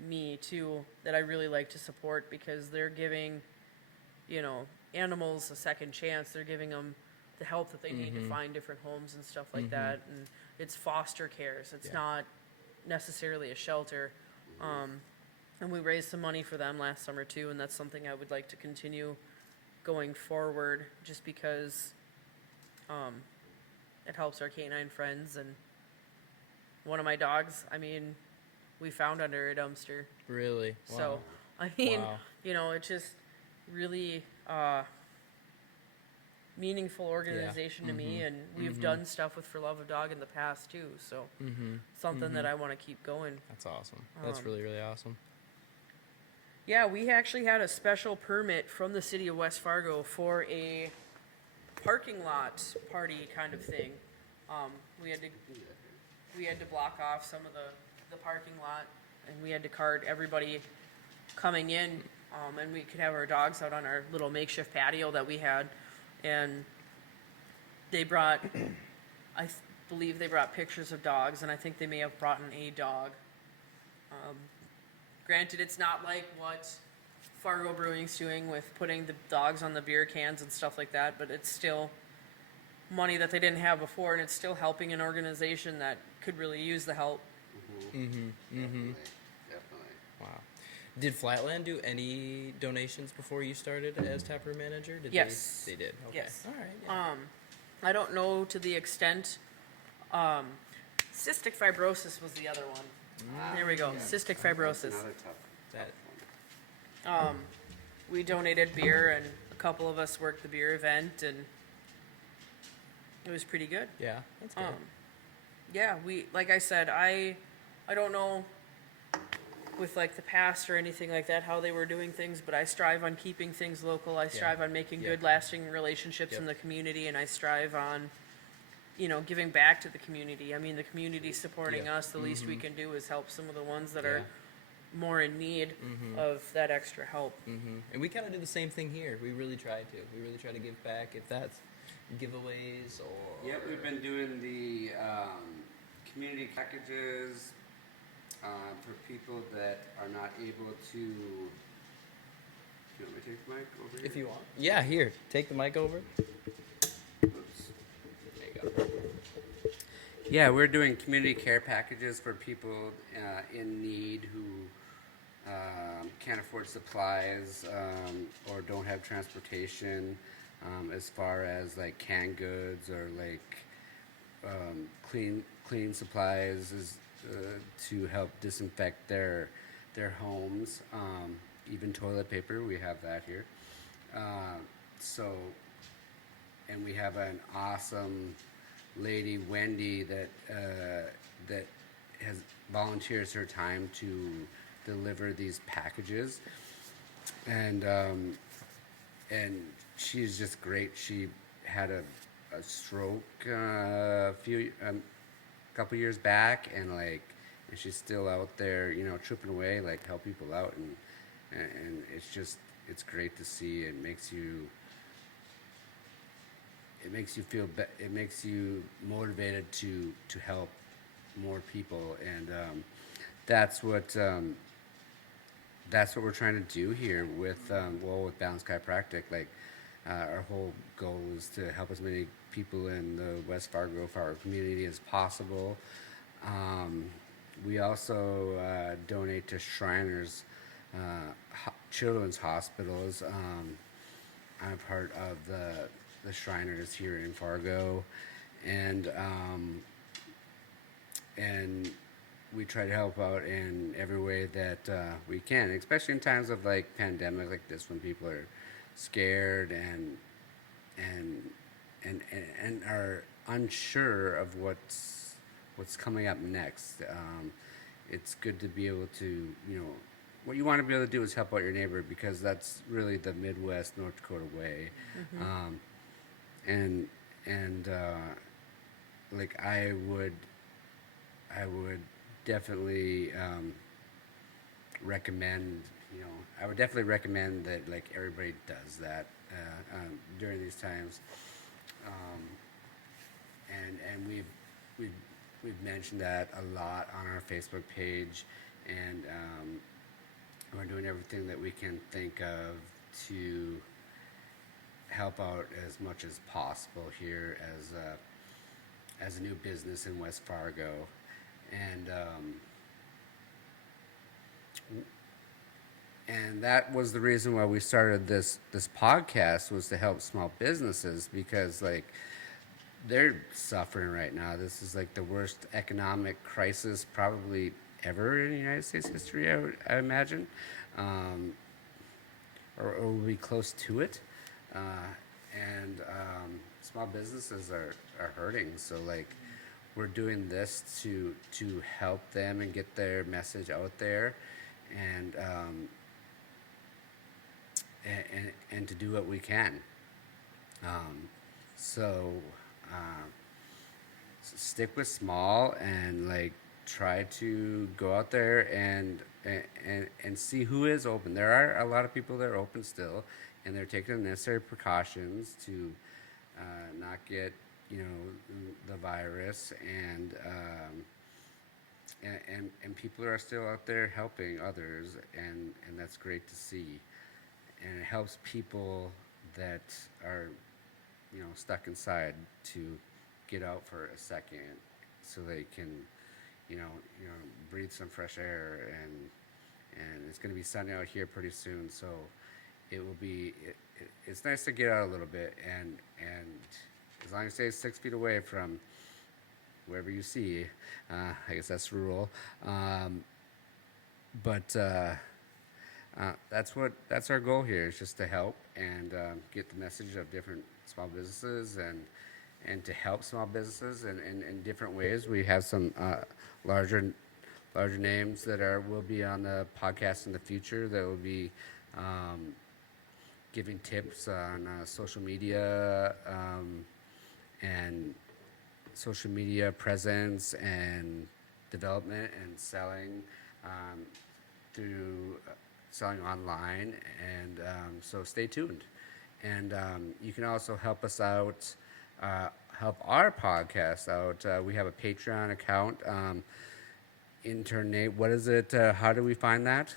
me too, that I really like to support, because they're giving, animals a second chance. They're giving them the help that they need to find different homes and stuff like that. And it's foster cares. It's not necessarily a shelter. And we raised some money for them last summer too, and that's something I would like to continue going forward, just because it helps our canine friends. And one of my dogs, we found under a dumpster. Really? Wow. So, Wow. it's just really meaningful organization to me, and we've done stuff with For Love of Dog in the past too. So, something that I want to keep going. That's awesome. That's really, really awesome. Yeah, we actually had a special permit from the city of West Fargo for a parking lot party kind of thing. We had to block off some of the parking lot, and we had to cart everybody coming in, and we could have our dogs out on our little makeshift patio that we had. And they brought, I believe they brought pictures of dogs, and I think they may have brought in a dog. Granted, it's not like what Fargo Brewing's doing with putting the dogs on the beer cans and stuff like that, but it's still money that they didn't have before, and it's still helping an organization that could really use the help. Definitely. Wow. Did Flatland do any donations before you started as taproom manager? Yes. They did. Okay. Yes. All right. Yeah. I don't know to the extent. Cystic fibrosis was the other one. There we go. Cystic fibrosis. That's another tough That- one. We donated beer, and a couple of us worked the beer event, and it was pretty good. Yeah. That's good. Yeah, like I said, I don't know with like the past or anything like that how they were doing things, but I strive on keeping things local. I strive on making good, lasting relationships in the community, and I strive on, giving back to the community. The community supporting us. The least we can do is help some of the ones that are more in need of that extra help. And we kind of do the same thing here. We really try to. We really try to give back, if that's giveaways or... Yep, we've been doing the community packages for people that are not able to... Do you want me to take the mic over here? If you want. Yeah, here. Take the mic over. Oops. Yeah, we're doing community care packages for people in need who can't afford supplies or don't have transportation, as far as like canned goods or like clean supplies to help disinfect their homes. Even toilet paper, we have that here. So, and we have an awesome lady, Wendy, that has volunteers her time to deliver these packages, and she's just great. She had a stroke couple years back, and she's still out there, tripping away, like help people out, and it's great to see. It makes you feel it makes you motivated to help more people, and that's what we're trying to do here with with Balanced Chiropractic. Like our whole goal is to help as many people in the West Fargo community as possible. We also donate to Shriners Children's Hospitals. I'm part of the Shriners here in Fargo, and we try to help out in every way that we can, especially in times of like pandemic like this, when people are scared and are unsure of what's coming up next. It's good to be able to, what you want to be able to do is help out your neighbor, because that's really the Midwest North Dakota way. Mm-hmm. Like I would definitely recommend, I would definitely recommend that like everybody does that during these times. And we've mentioned that a lot on our Facebook page, and we're doing everything that we can think of to help out as much as possible here as a new business in West Fargo. And that was the reason why we started this podcast, was to help small businesses, because like they're suffering right now. This is like the worst economic crisis probably ever in United States history, I imagine, or will be close to it. And small businesses are hurting. So like we're doing this to help them and get their message out there, and to do what we can. So stick with small, and like try to go out there and see who is open. There are a lot of people that are open still, and they're taking the necessary precautions to not get the virus, and people are still out there helping others, and that's great to see. And it helps people that are stuck inside to get out for a second, so they can breathe some fresh air, and it's going to be sunny out here pretty soon, so it will be it's nice to get out a little bit, and as long as you stay 6 feet away from wherever you see, I guess that's the rule. But that's our goal here, is just to help and get the message of different small businesses, and to help small businesses in different ways. We have some larger names that will be on the podcast in the future, that will be giving tips on social media, and social media presence and development and selling, through selling online, and so stay tuned. And you can also help us out, help our podcast out. We have a Patreon account, Intern Nate. What is it? How do we find that?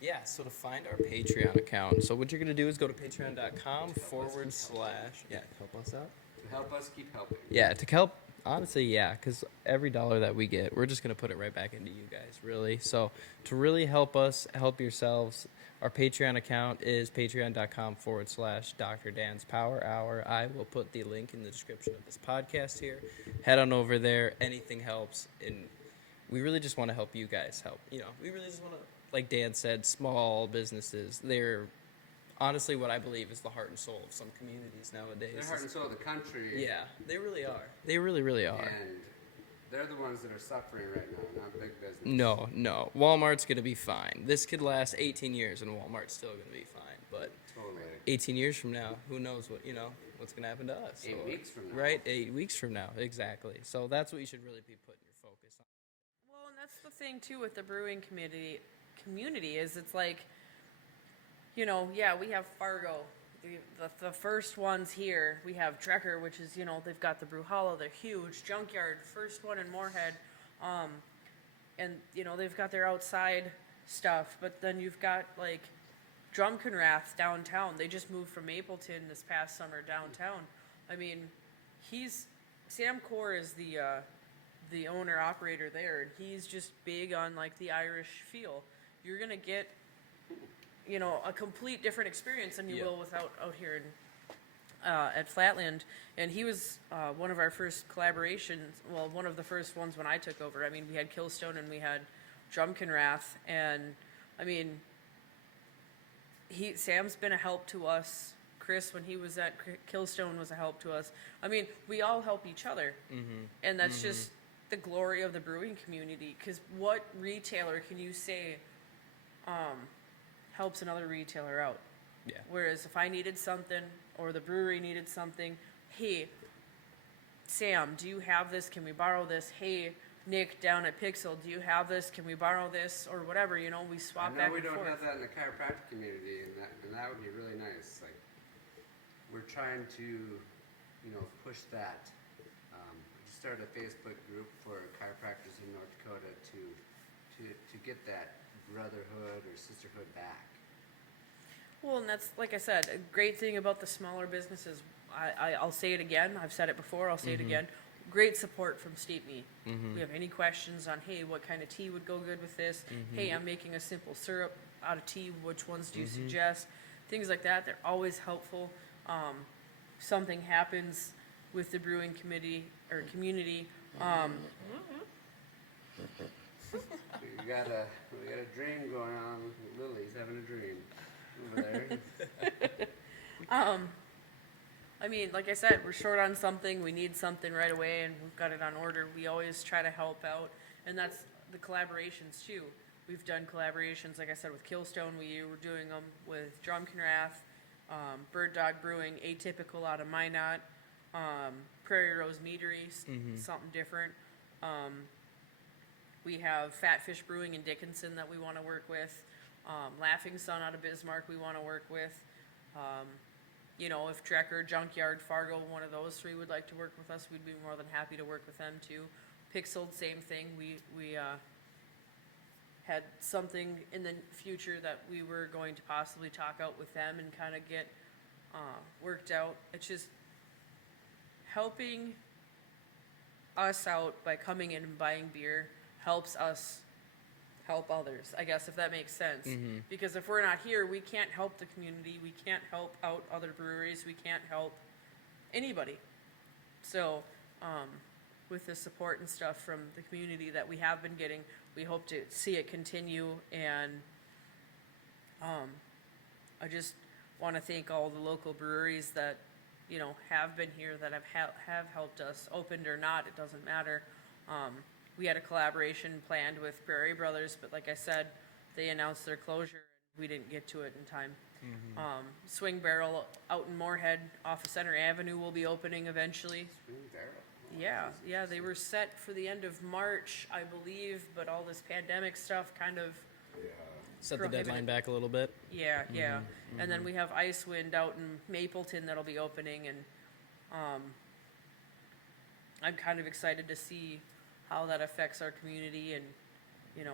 Yeah, so to find our Patreon account, so what you're going to do is go to patreon.com / yeah, help us out. To help us keep helping. Yeah, to help, honestly, yeah, because every dollar that we get, we're just going to put it right back into you guys, really. So to really help us, help yourselves, our Patreon account is patreon.com / Dr. Dan's Power Hour. I will put the link in the description of this podcast here. Head on over there. Anything helps. And we really just want to help you guys help. You know, we really just want to, like Dan said, small businesses. They're honestly what I believe is the heart and soul of some communities nowadays. They're heart and soul of the country. Yeah, they really are. They really, really are. And they're the ones that are suffering right now, not big business. No. Walmart's going to be fine. This could last 18 years and Walmart's still going to be fine. But Totally. 18 years from now, who knows what's going to happen to us. 8 weeks from now. Right, 8 weeks from now, exactly. So that's what you should really be putting your focus on. Well, and that's the thing too with the brewing community is it's like, you know, yeah, we have Fargo, the first ones here. We have Drecker, which is, you know, they've got the Brew Hollow, they're huge. Junkyard, first one in Moorhead, and you know they've got their outside stuff. But then you've got like Drumkenrath downtown. They just moved from Mapleton this past summer downtown. I mean, Sam Core is the owner operator there, and he's just big on like the Irish feel. You're gonna get, you know, a complete different experience than you will without out here in, at Flatland. And he was one of our first collaborations. Well, one of the first ones when I took over. I mean, we had Killstone and we had Drumkenrath, and I mean, Sam's been a help to us. Chris, when he was at Killstone, was a help to us. I mean, we all help each other, and that's just the glory of the brewing community. Because what retailer can you say helps another retailer out? Yeah. Whereas if I needed something or the brewery needed something, hey, Sam, do you have this? Can we borrow this? Hey, Nick down at Pixel, do you have this? Can we borrow this? Or whatever, you know, we swap back and forth. I know we don't have that in the chiropractic community, and that would be really nice. Like, we're trying to, you know, push that. We just started a Facebook group for chiropractors in North Dakota to get that brotherhood or sisterhood back. Well, and that's, like I said, a great thing about the smaller businesses. I'll say it again. I've said it before. I'll say it again. Great support from Steep Me. We have any questions on, hey, what kind of tea would go good with this? Hey, I'm making a simple syrup out of tea. Which ones do you suggest? Things like that. They're always helpful. Something happens with the brewing community. We got a dream going on. Lily's having a dream over there. I mean, like I said, we're short on something. We need something right away, and we've got it on order. We always try to help out, and that's the collaborations too. We've done collaborations, like I said, with Killstone. We were doing them with Drumkenrath, Bird Dog Brewing, Atypical out of Minot, Prairie Rose Meadery, something different. We have Fat Fish Brewing in Dickinson that we want to work with. Laughing Sun out of Bismarck we want to work with. You know, if Drecker, Junkyard, Fargo, one of those three would like to work with us, we'd be more than happy to work with them too. Pixeled, same thing. We had something in the future that we were going to possibly talk out with them and kind of get worked out. It's just helping us out by coming in and buying beer helps us help others, I guess, if that makes sense. Because if we're not here, we can't help the community. We can't help out other breweries. We can't help anybody. So with the support and stuff from the community that we have been getting, we hope to see it continue. And I just want to thank all the local breweries that, you know, have been here, that have helped us, opened or not, it doesn't matter. We had a collaboration planned with Prairie Brothers, but like I said, they announced their closure. We didn't get to it in time. Swing Barrel out in Moorhead off of Center Avenue will be opening eventually. Swing Barrel. Yeah, they were set for the end of March, I believe, but all this pandemic stuff kind of Set the deadline back a little bit. Yeah. And then we have Icewind out in Mapleton that'll be opening, and I'm kind of excited to see how that affects our community and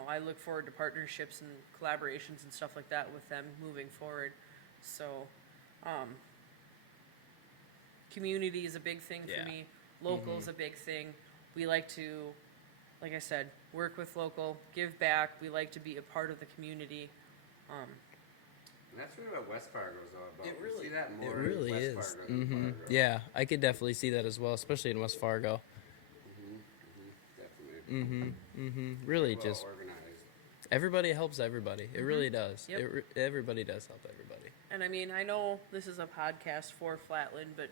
I look forward to partnerships and collaborations and stuff like that with them moving forward. So, community is a big thing Yeah. for me. Local is a big thing. We like to, like I said, work with local, give back. We like to be a part of the community. And that's really what West Fargo is all about. It We really- see that more It really in is. West Fargo than Fargo. Yeah, I could definitely see that as well, especially in West Fargo. Definitely. Really, Well just organized. everybody helps everybody. It really does. Yep. Everybody does help everybody. And I mean, I know this is a podcast for Flatland, but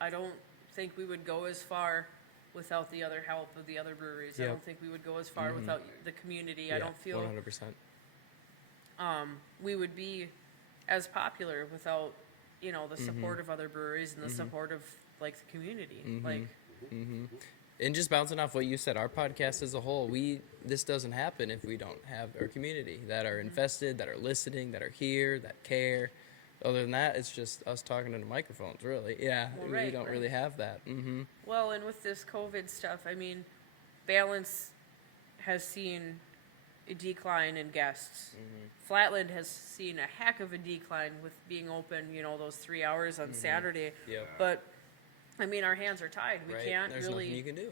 I don't think we would go as far without the other help of the other breweries. I Yep. don't think we would go as far without the community. I Yeah, don't feel 100%. we would be as popular without, the support of other breweries and the support of like the community. Like, And just bouncing off what you said, our podcast as a whole, this doesn't happen if we don't have our community that are invested, that are listening, that are here, that care. Other than that, it's just us talking into microphones, really. Yeah, Well, we right, don't right. really have that. well, and with this COVID stuff, I mean, Balance has seen a decline in guests. Flatland has seen a heck of a decline with being open, those 3 hours on Saturday. Yep. But I mean, our hands are tied. We Right? can't There's really. nothing you can do.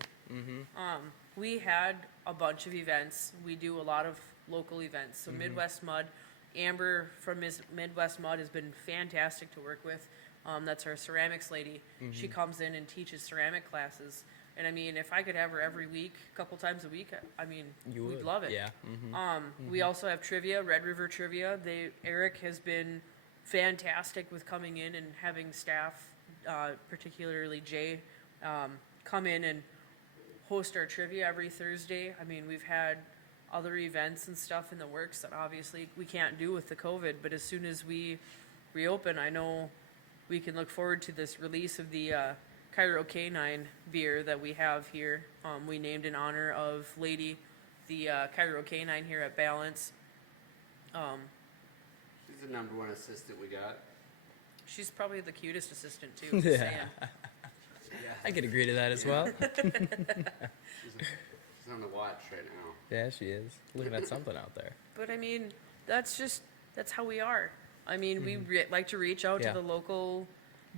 We had a bunch of events. We do a lot of local events. So Midwest Mud, Amber from Midwest Mud has been fantastic to work with. That's our ceramics lady. She comes in and teaches ceramic classes. And I mean, if I could have her every week, a couple times a week, I mean, You we'd would. love it. Yeah. We also have trivia, Red River Trivia. Eric has been fantastic with coming in and having staff, particularly Jay, come in and host our trivia every Thursday. I mean, we've had other events and stuff in the works that obviously we can't do with the COVID, but as soon as we reopen, I know we can look forward to this release of the Cairo Canine beer that we have here. We named in honor of Lady, the Cairo Canine here at Balance. She's the number one assistant we got. She's probably the cutest assistant too. Just Yeah. saying. I could agree to that as well. She's on the watch right now. Yeah, she is. Looking at something out there. But I mean, that's how we are. I mean, we like to reach out Yeah. to the local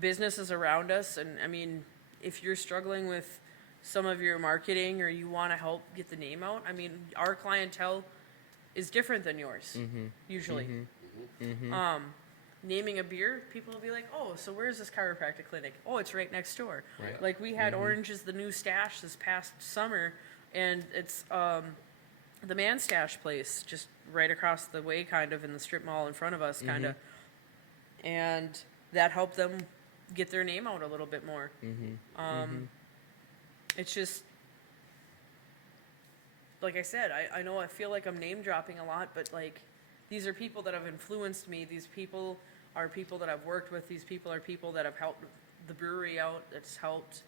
businesses around us, and I mean, if you're struggling with some of your marketing or you want to help get the name out, I mean, our clientele is different than yours usually. Naming a beer, people will be like, "Oh, so where's this chiropractic clinic? Oh, it's right next door." Right. Like we had Orange is the New Stash this past summer, and it's the Man Stash place just right across the way, kind of in the strip mall in front of us, kind of, and that helped them get their name out a little bit more. It's just like I said, I know I feel like I'm name dropping a lot, but like these are people that have influenced me. These people are people that I've worked with. These people are people that have helped the brewery out. That's helped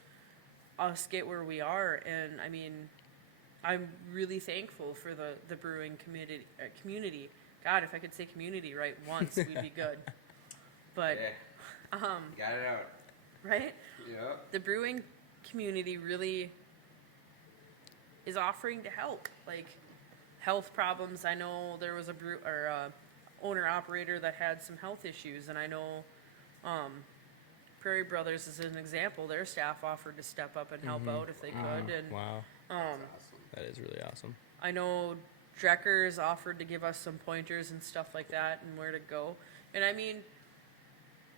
us get where we are. And I mean, I'm really thankful for the brewing community. God, if I could say community right once, we'd be good. But Yeah. Got it out. right, Yep. the brewing community really is offering to help. Like health problems. I know there was a owner operator that had some health issues, and I know Prairie Brothers is an example. Their staff offered to step up and help out if they could, and Wow. Awesome. That is really awesome. I know Drecker's offered to give us some pointers and stuff like that and where to go. And I mean,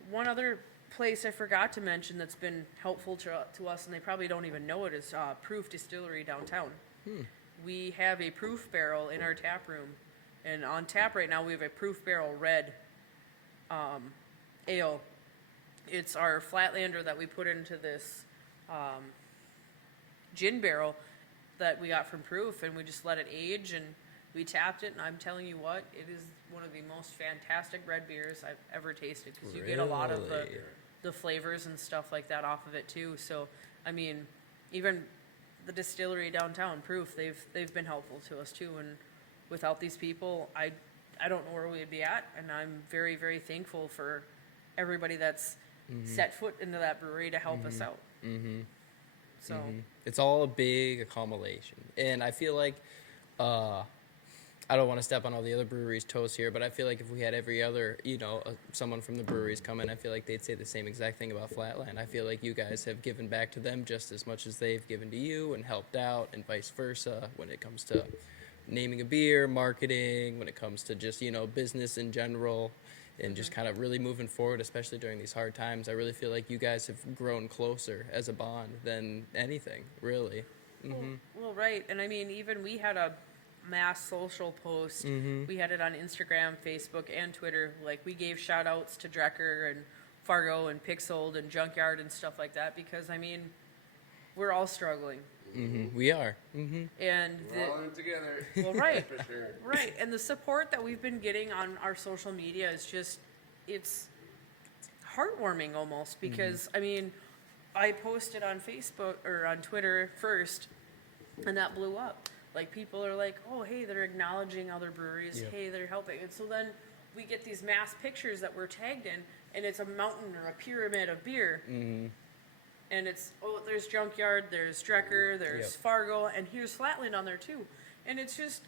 one other place I forgot to mention that's been helpful to us, and they probably don't even know it, is Proof Distillery downtown. We have a Proof barrel in our tap room, and on tap right now we have a Proof barrel red ale. It's our Flatlander that we put into this gin barrel that we got from Proof, and we just let it age, and we tapped it, and I'm telling you what, it is one of the most fantastic red beers I've ever tasted, because you get a lot of Really? the flavors and stuff like that off of it too. So I mean, even the distillery downtown, Proof, they've been helpful to us too, and without these people, I don't know where we'd be at, and I'm very, very thankful for everybody that's set foot into that brewery to help us out. So It's all a big accumulation, and I feel like I don't want to step on all the other breweries' toes here, but I feel like if we had every other, someone from the breweries come in, I feel like they'd say the same exact thing about Flatland. I feel like you guys have given back to them just as much as they've given to you and helped out, and vice versa when it comes to naming a beer, marketing, when it comes to just, business in general, and just kind of really moving forward, especially during these hard times. I really feel like you guys have grown closer as a bond than anything, really. Well, right. And I mean, even we had a mass social post. We had it on Instagram, Facebook, and Twitter. Like, we gave shout outs to Drecker and Fargo and Pixeled and Junkyard and stuff like that because, I mean, we're all struggling. We are. And We're all in it together. well, right. For sure. Right. And the support that we've been getting on our social media is just, it's heartwarming almost because, I mean, I posted on Facebook or on Twitter first, and that blew up. Like, people are like, oh, hey, they're acknowledging other breweries. Yep. Hey, they're helping. And so then we get these mass pictures that we're tagged in, and it's a mountain or a pyramid of beer. And it's, oh, there's Junkyard, there's Drecker, there's Yep. Fargo, and here's Flatland on there too. And it's just,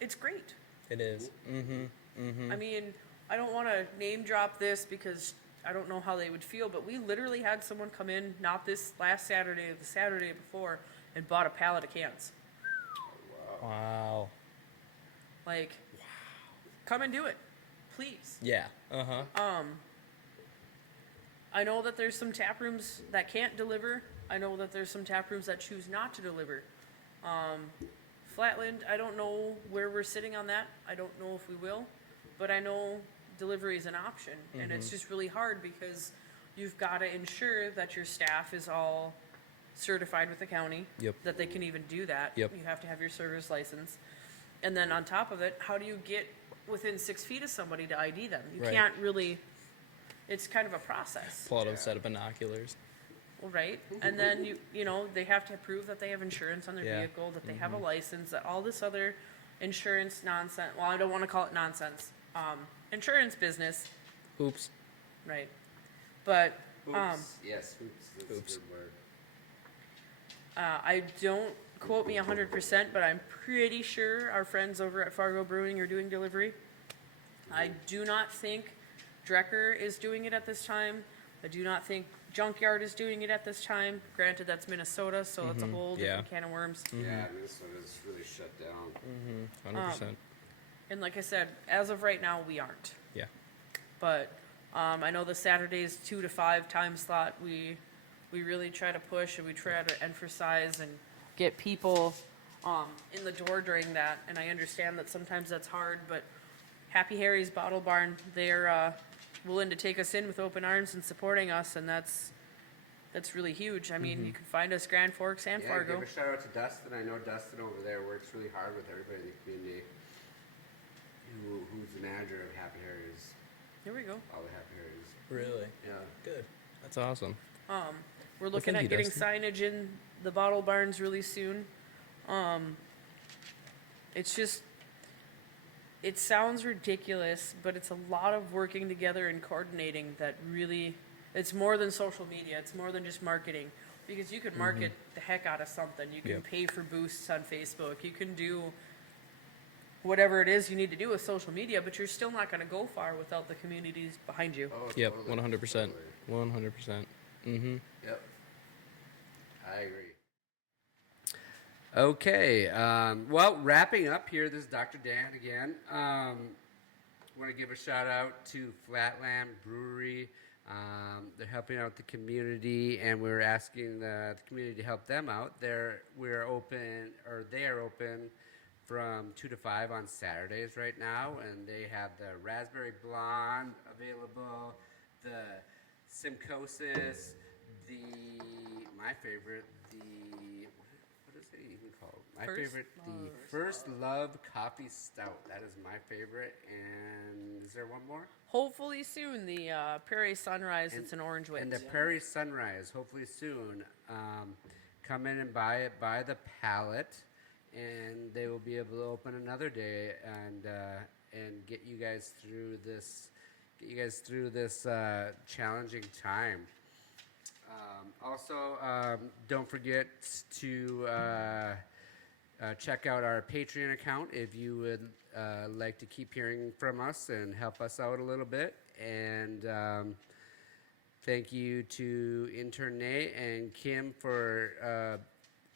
it's great. It is. I mean, I don't want to name drop this because I don't know how they would feel, but we literally had someone come in, not this last Saturday, the Saturday before, and bought a pallet of cans. Wow. Like, come and do it, please. Yeah. I know that there's some tap rooms that can't deliver. I know that there's some tap rooms that choose not to deliver. Flatland, I don't know where we're sitting on that. I don't know if we will, but I know delivery is an option, and it's just really hard because you've got to ensure that your staff is all certified with the county, Yep. that they can even do that. Yep. You have to have your server's license. And then on top of it, how do you get within 6 feet of somebody to ID them? You Right. can't really, it's kind of a process. Pull out a set of binoculars. Well, right. And then they have to prove that they have insurance on their Yeah. vehicle, that they have a license, that all this other insurance nonsense. Well, I don't want to call it nonsense. Insurance business, Oops. right? But Oops. Yes, oops. That's Oops. a good word. I don't quote me 100%, but I'm pretty sure our friends over at Fargo Brewing are doing delivery. I do not think Drecker is doing it at this time. I do not think Junkyard is doing it at this time. Granted, that's Minnesota, so that's a whole different can of worms. Yeah, Minnesota's really shut down. 100%. And like I said, as of right now, we aren't. Yeah. But I know the Saturdays 2 to 5 time slot, we really try to push and we try to emphasize and get people in the door during that. And I understand that sometimes that's hard, but Happy Harry's Bottle Barn, they're willing to take us in with open arms and supporting us, and that's really huge. I mean, you can find us Grand Forks and Yeah, Fargo. give a shout out to Dustin. I know Dustin over there works really hard with everybody in the community. Who's the manager of Happy Harry's? Here we go. All the Happy Harry's. Really? Yeah. Good. That's awesome. We're looking thank at you, getting Dustin. signage in the bottle barns really soon. It's just, it sounds ridiculous, but it's a lot of working together and coordinating that really, it's more than social media. It's more than just marketing, because you can market the heck out of something. You can Yep. pay for boosts on Facebook. You can do whatever it is you need to do with social media, but you're still not going to go far without the communities behind you. Oh, Yep. totally, 100%. totally. 100%. Yep. I agree. Okay. Well, wrapping up here, this is Dr. Dan again. Want to give a shout out to Flatland Brewery. They're helping out the community, and we're asking the community to help them out. They are open from 2 to 5 on Saturdays right now, and they have the Raspberry Blonde available, the Simcosis, my favorite, what is it even called? My First favorite, the First Love Coffee Stout. That is my favorite. And is there one more? Hopefully soon, the Prairie Sunrise, it's an orange wit. And the Prairie Sunrise, hopefully soon. Come in and buy it by the pallet, and they will be able to open another day and get you guys through this. Challenging time. Also, don't forget to check out our Patreon account if you would like to keep hearing from us and help us out a little bit. And thank you to Intern Nate and Kim for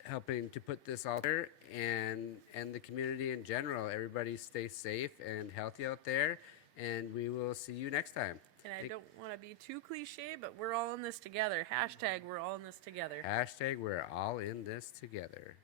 helping to put this all there, and the community in general. Everybody stay safe and healthy out there, and we will see you next time. And I don't want to be too cliche, but we're all in this together. Hashtag we're all in this together. Hashtag we're all in this together.